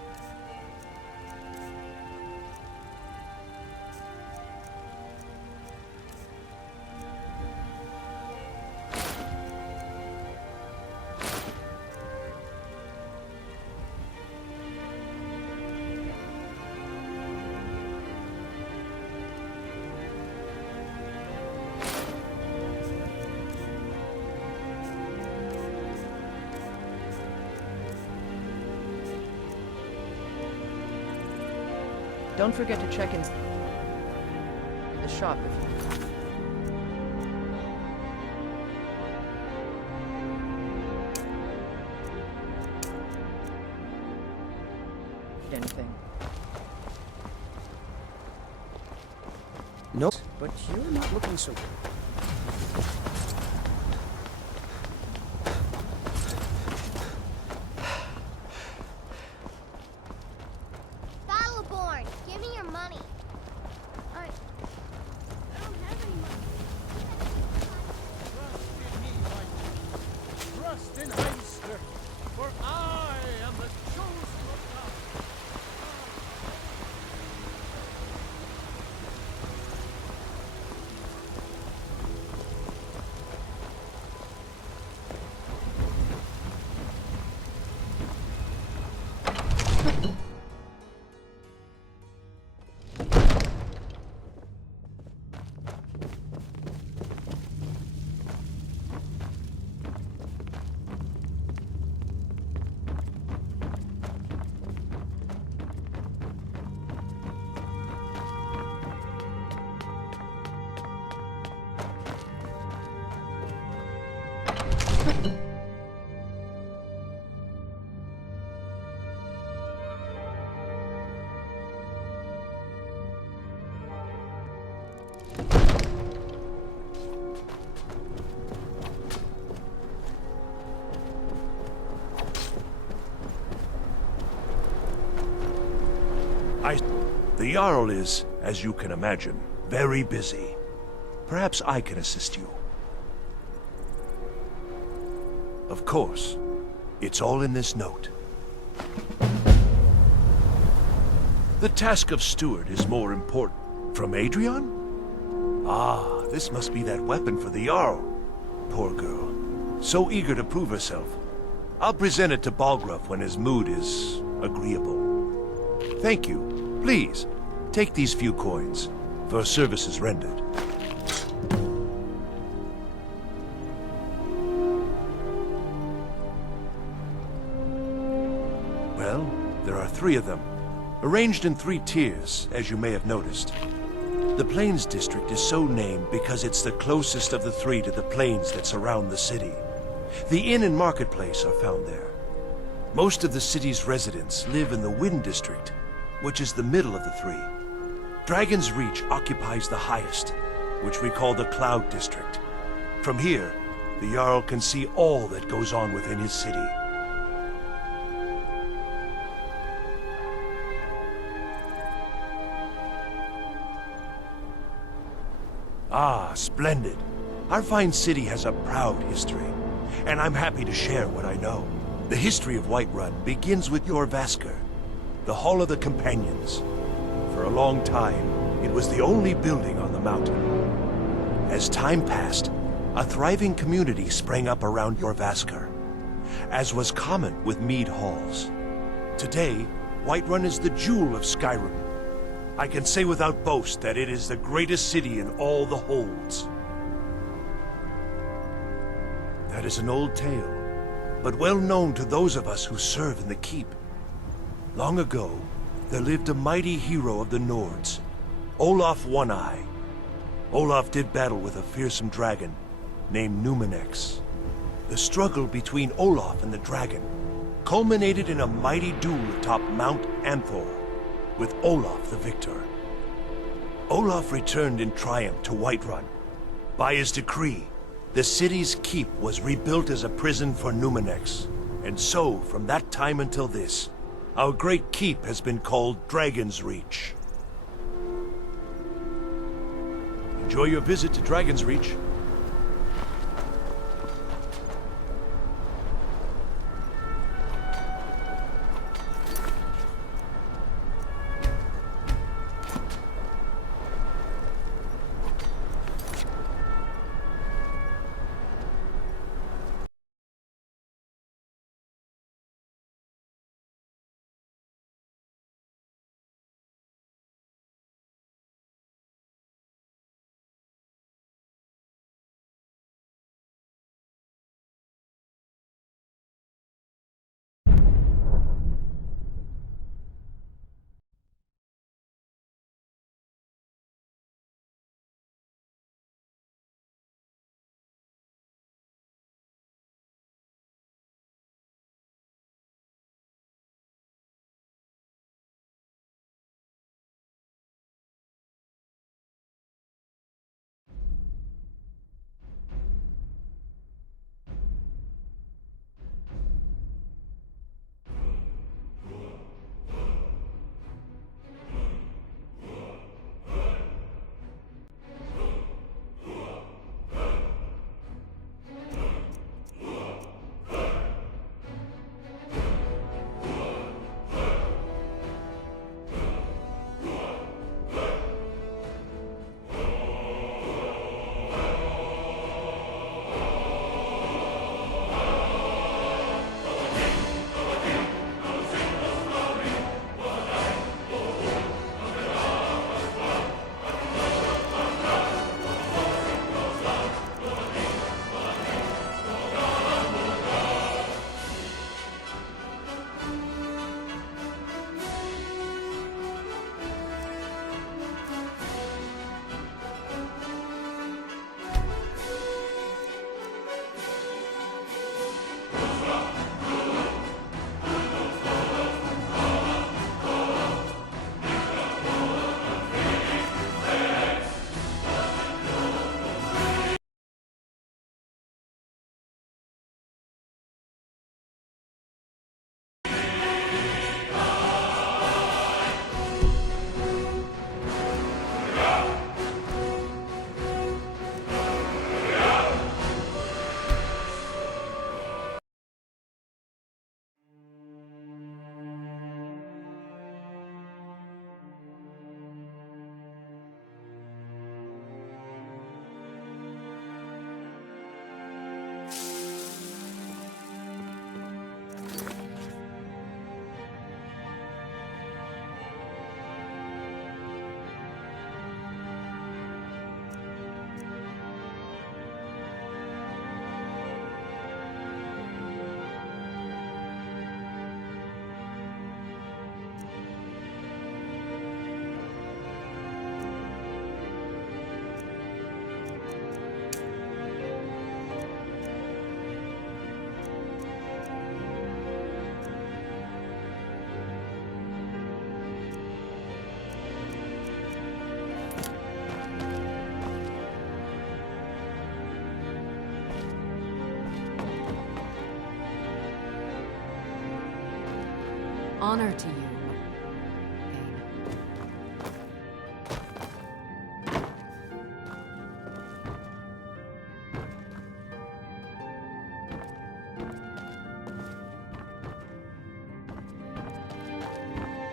Don't forget to check in the shop if you... anything? No, but you're not looking so good. Battleborn, give me your money. I don't have any money. Trust in Einster, for I am the chosen of God. The Jarl is, as you can imagine, very busy. Perhaps I can assist you. Of course. It's all in this note. The task of steward is more important. From Adrian? Ah, this must be that weapon for the Jarl. Poor girl. So eager to prove herself. I'll present it to Balgruuf when his mood is agreeable. Thank you. Please, take these few coins for services rendered. Well, there are 3 of them, arranged in 3 tiers, as you may have noticed. The Plains District is so named because it's the closest of the 3 to the plains that surround the city. The inn and marketplace are found there. Most of the city's residents live in the Wind District, which is the middle of the 3. Dragon's Reach occupies the highest, which we call the Cloud District. From here, the Jarl can see all that goes on within his city. Ah, splendid. Our fine city has a proud history, and I'm happy to share what I know. The history of Whiterun begins with Jorrvaskr, the Hall of the Companions. For a long time, it was the only building on the mountain. As time passed, a thriving community sprang up around Jorrvaskr, as was common with mead halls. Today, Whiterun is the jewel of Skyrim. I can say without boast that it is the greatest city in all the holds. That is an old tale, but well known to those of us who serve in the keep. Long ago, there lived a mighty hero of the Nords, Olaf One-Eye. Olaf did battle with a fearsome dragon named Numenex. The struggle between Olaf and the dragon culminated in a mighty duel atop Mount Anthor, with Olaf the victor. Olaf returned in triumph to Whiterun. By his decree, the city's keep was rebuilt as a prison for Numenex. And so, from that time until this, our great keep has been called Dragon's Reach. Enjoy your visit to Dragon's Reach. Honor to you.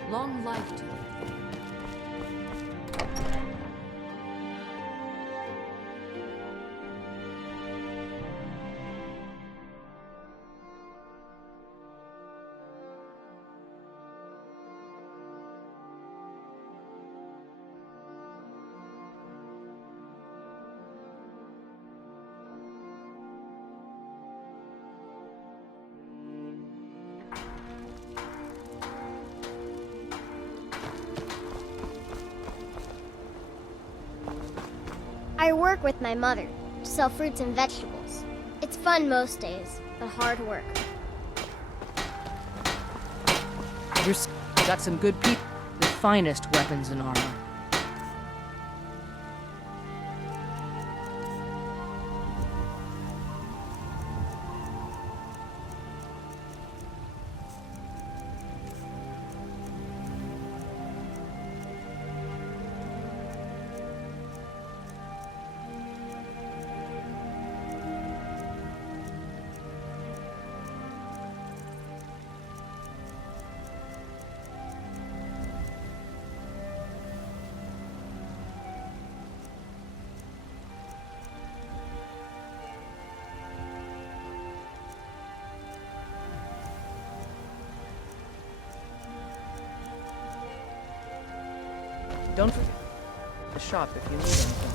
Long life to you. I work with my mother to sell fruits and vegetables. It's fun most days, but hard work. You've got some good people. The finest weapons and armor. Don't forget the shop if you need anything.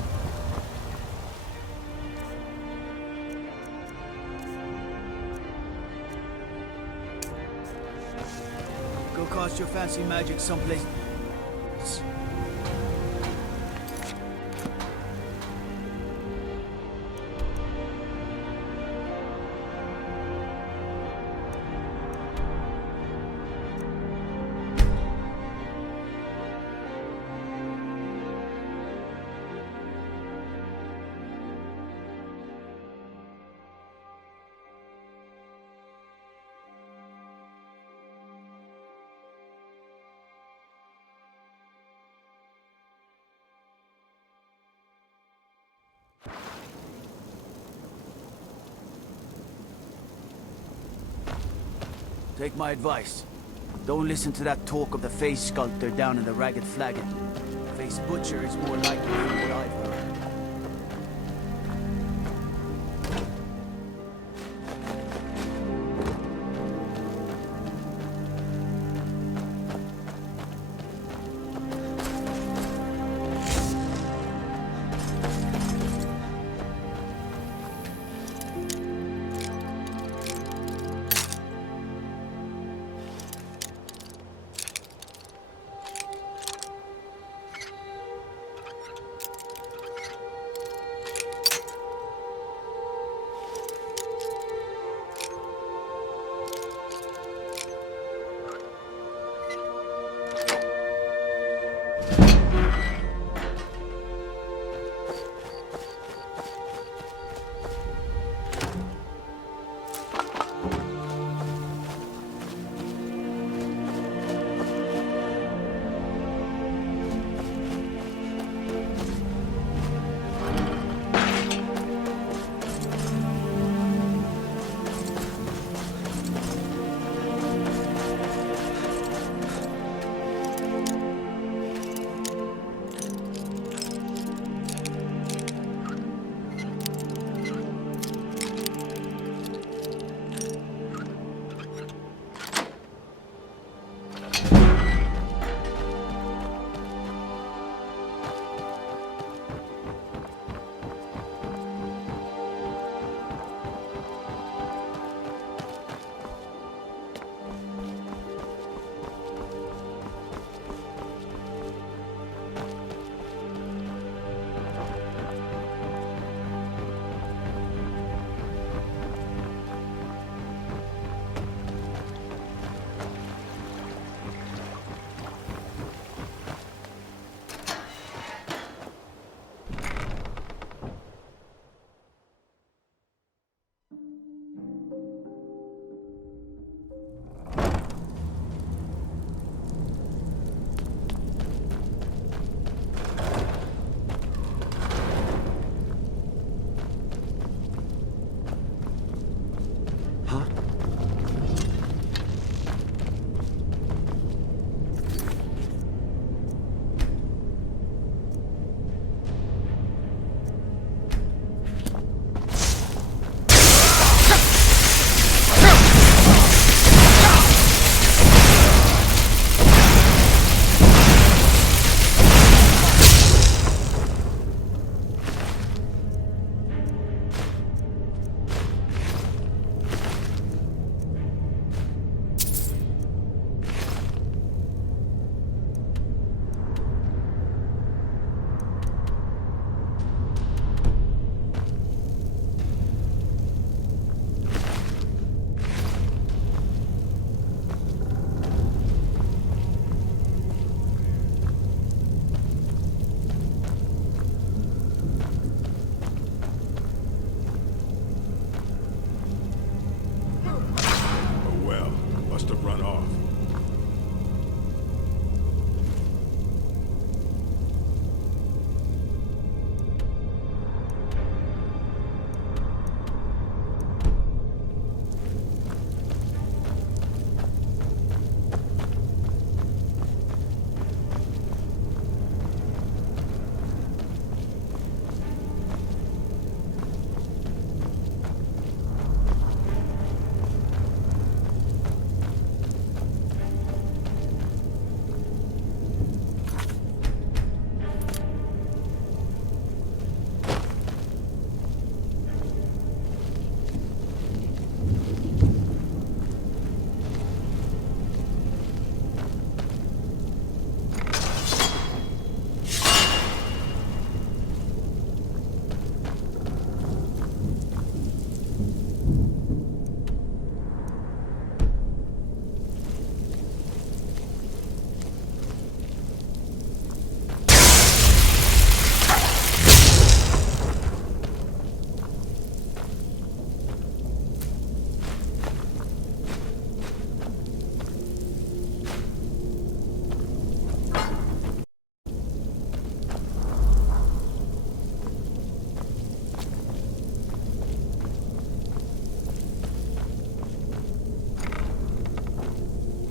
Go cast your fancy magic someplace. Take my advice. Don't listen to that talk of the face sculptor down in the Ragged Flagon. Face butcher is more likely from what I've heard.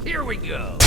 Here we go.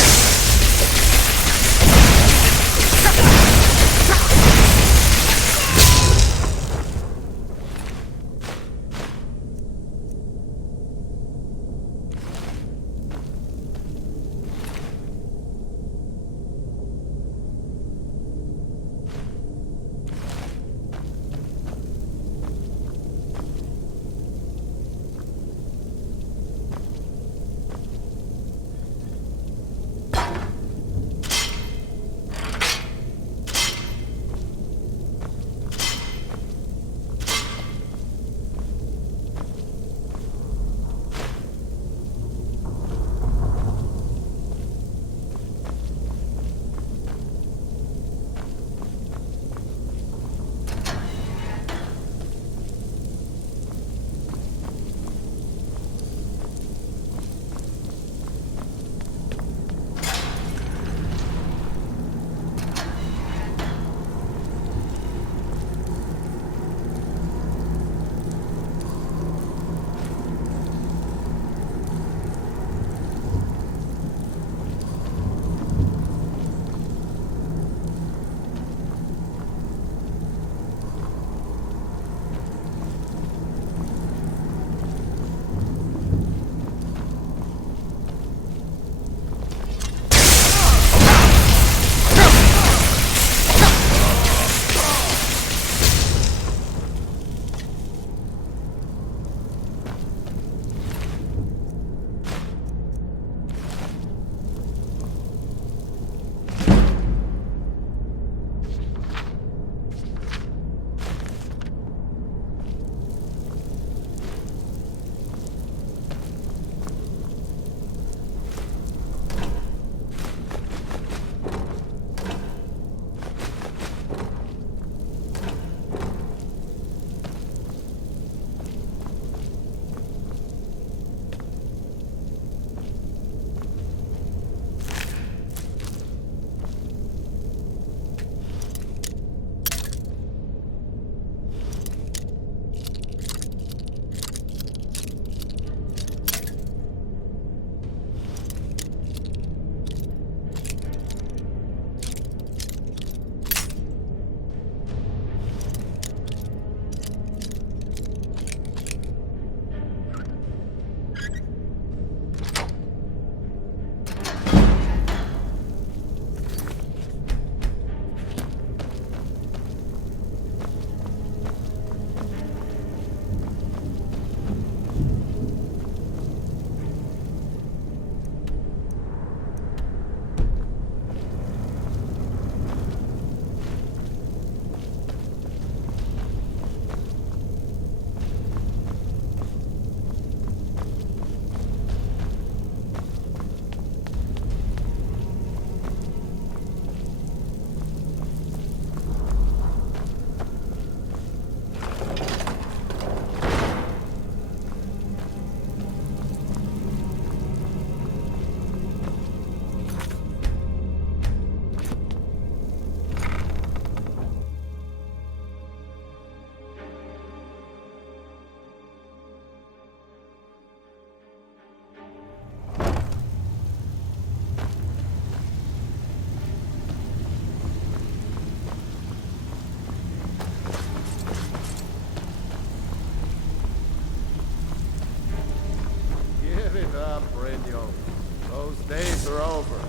Those days are over.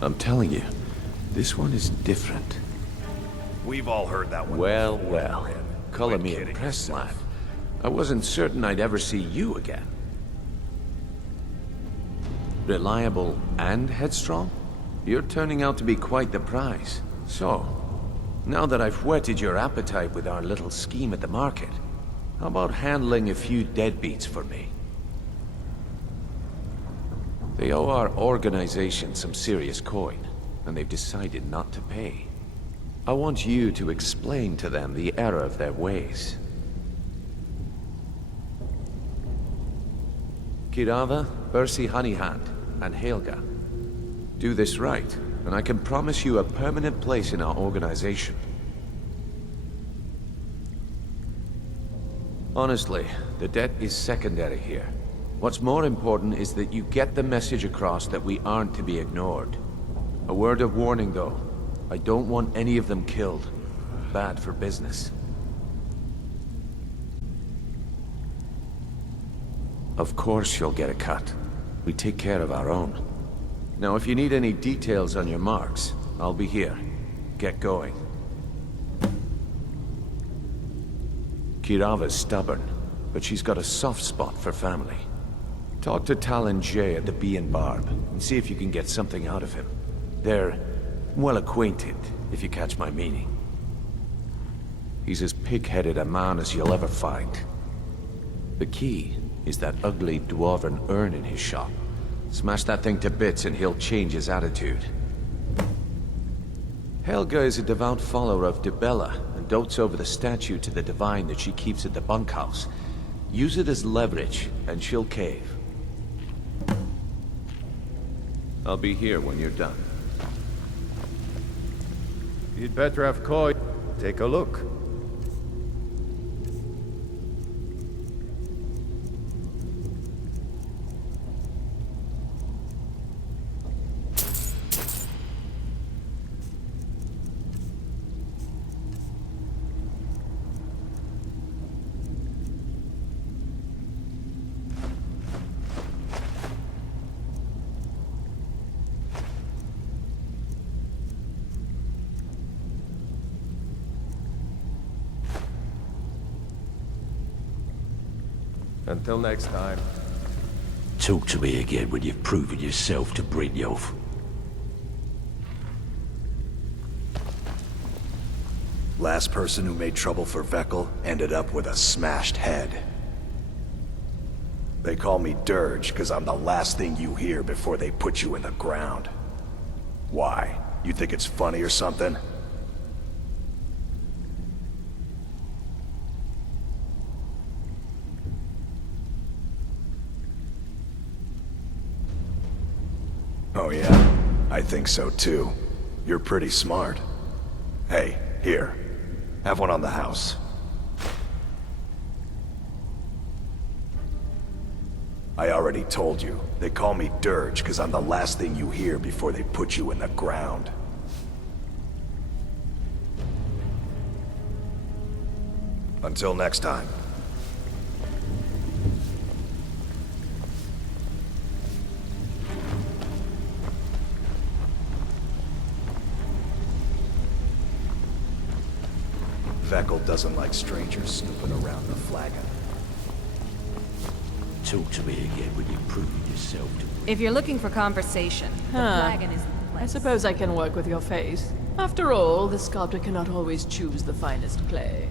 I'm telling you, this one is different. We've all heard that one. Well, well. Color me impressed, lad. I wasn't certain I'd ever see you again. Reliable and headstrong? You're turning out to be quite the prize. So, now that I've whetted your appetite with our little scheme at the market, how about handling a few deadbeats for me? They owe our organization some serious coin, and they've decided not to pay. I want you to explain to them the error of their ways. Kirava, Percy Honeyhand, and Helga. Do this right, and I can promise you a permanent place in our organization. Honestly, the debt is secondary here. What's more important is that you get the message across that we aren't to be ignored. A word of warning, though. I don't want any of them killed. Bad for business. Of course you'll get a cut. We take care of our own. Now, if you need any details on your marks, I'll be here. Get going. Kirava's stubborn, but she's got a soft spot for family. Talk to Talon Jay at the Bee and Barb, and see if you can get something out of him. They're well acquainted, if you catch my meaning. He's as pig-headed a man as you'll ever find. The key is that ugly dwarven urn in his shop. Smash that thing to bits and he'll change his attitude. Helga is a devout follower of Dibella and dotes over the statue to the divine that she keeps at the bunkhouse. Use it as leverage and she'll cave. I'll be here when you're done. You'd better have Koi take a look. Until next time. Talk to me again when you've proven yourself to Brynjolf. Last person who made trouble for Vekkel ended up with a smashed head. They call me Dirge because I'm the last thing you hear before they put you in the ground. Why? You think it's funny or something? Oh yeah, I think so too. You're pretty smart. Hey, here. Have one on the house. I already told you. They call me Dirge because I'm the last thing you hear before they put you in the ground. Until next time. Vekkel doesn't like strangers snooping around the flagon. Talk to me again when you've proven yourself to... If you're looking for conversation, the flagon is... I suppose I can work with your face. After all, the sculptor cannot always choose the finest clay.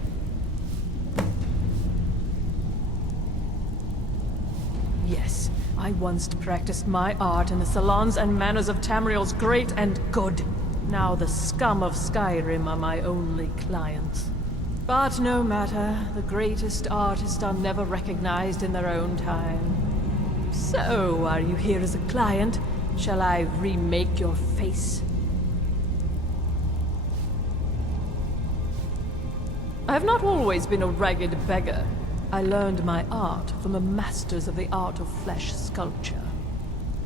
Yes, I once practiced my art in the salons and manners of Tamriel's great and good. Now the scum of Skyrim are my only clients. But no matter, the greatest artists are never recognized in their own time. So, are you here as a client? Shall I remake your face? I have not always been a ragged beggar. I learned my art from the masters of the art of flesh sculpture.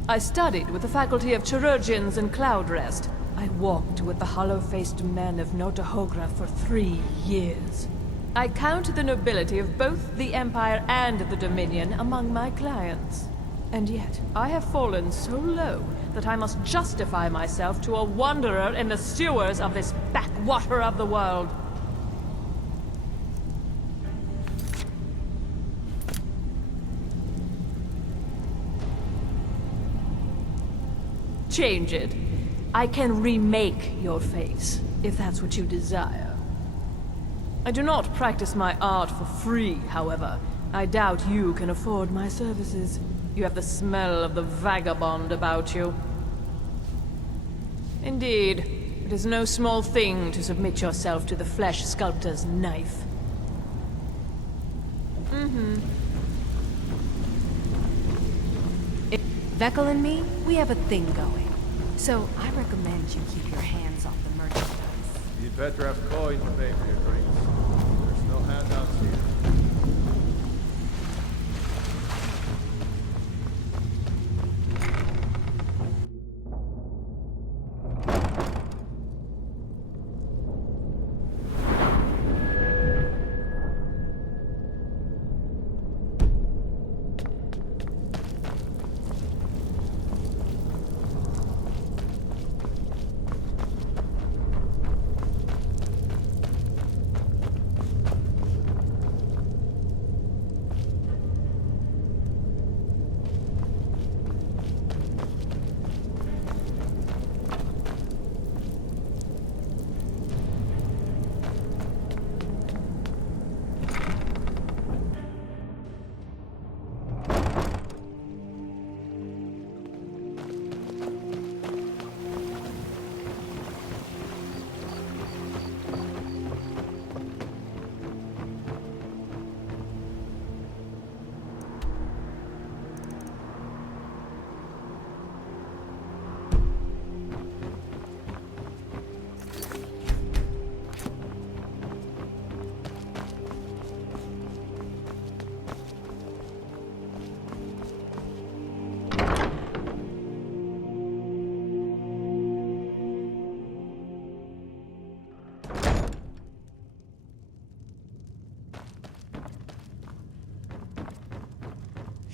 I studied with the faculty of chirurgeons and Cloudrest. I walked with the hollow-faced men of Notahogra for 3 years. I count the nobility of both the Empire and the Dominion among my clients. And yet, I have fallen so low that I must justify myself to a wanderer in the sewers of this backwater of the world. Change it. I can remake your face, if that's what you desire. I do not practice my art for free, however. I doubt you can afford my services. You have the smell of the vagabond about you. Indeed, it is no small thing to submit yourself to the flesh sculptor's knife. Vekkel and me, we have a thing going. So I recommend you keep your hands off the merchandise. You'd better have coin to pay for your drinks. There's no handouts here.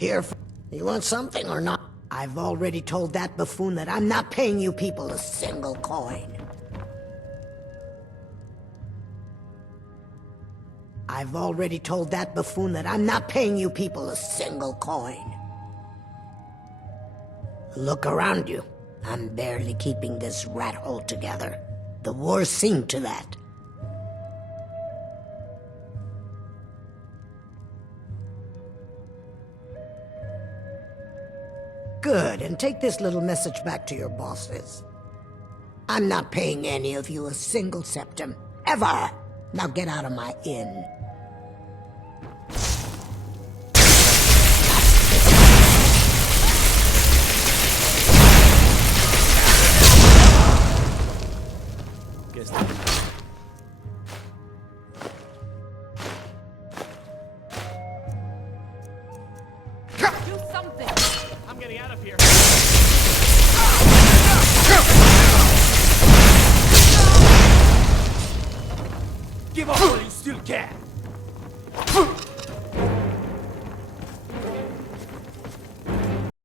here for... You want something or not? I've already told that buffoon that I'm not paying you people a single coin. I've already told that buffoon that I'm not paying you people a single coin. Look around you. I'm barely keeping this rat hole together. The war's seen to that. Good, and take this little message back to your bosses. I'm not paying any of you a single septim. Ever! Now get out of my inn. Guess that... Do something! I'm getting out of here.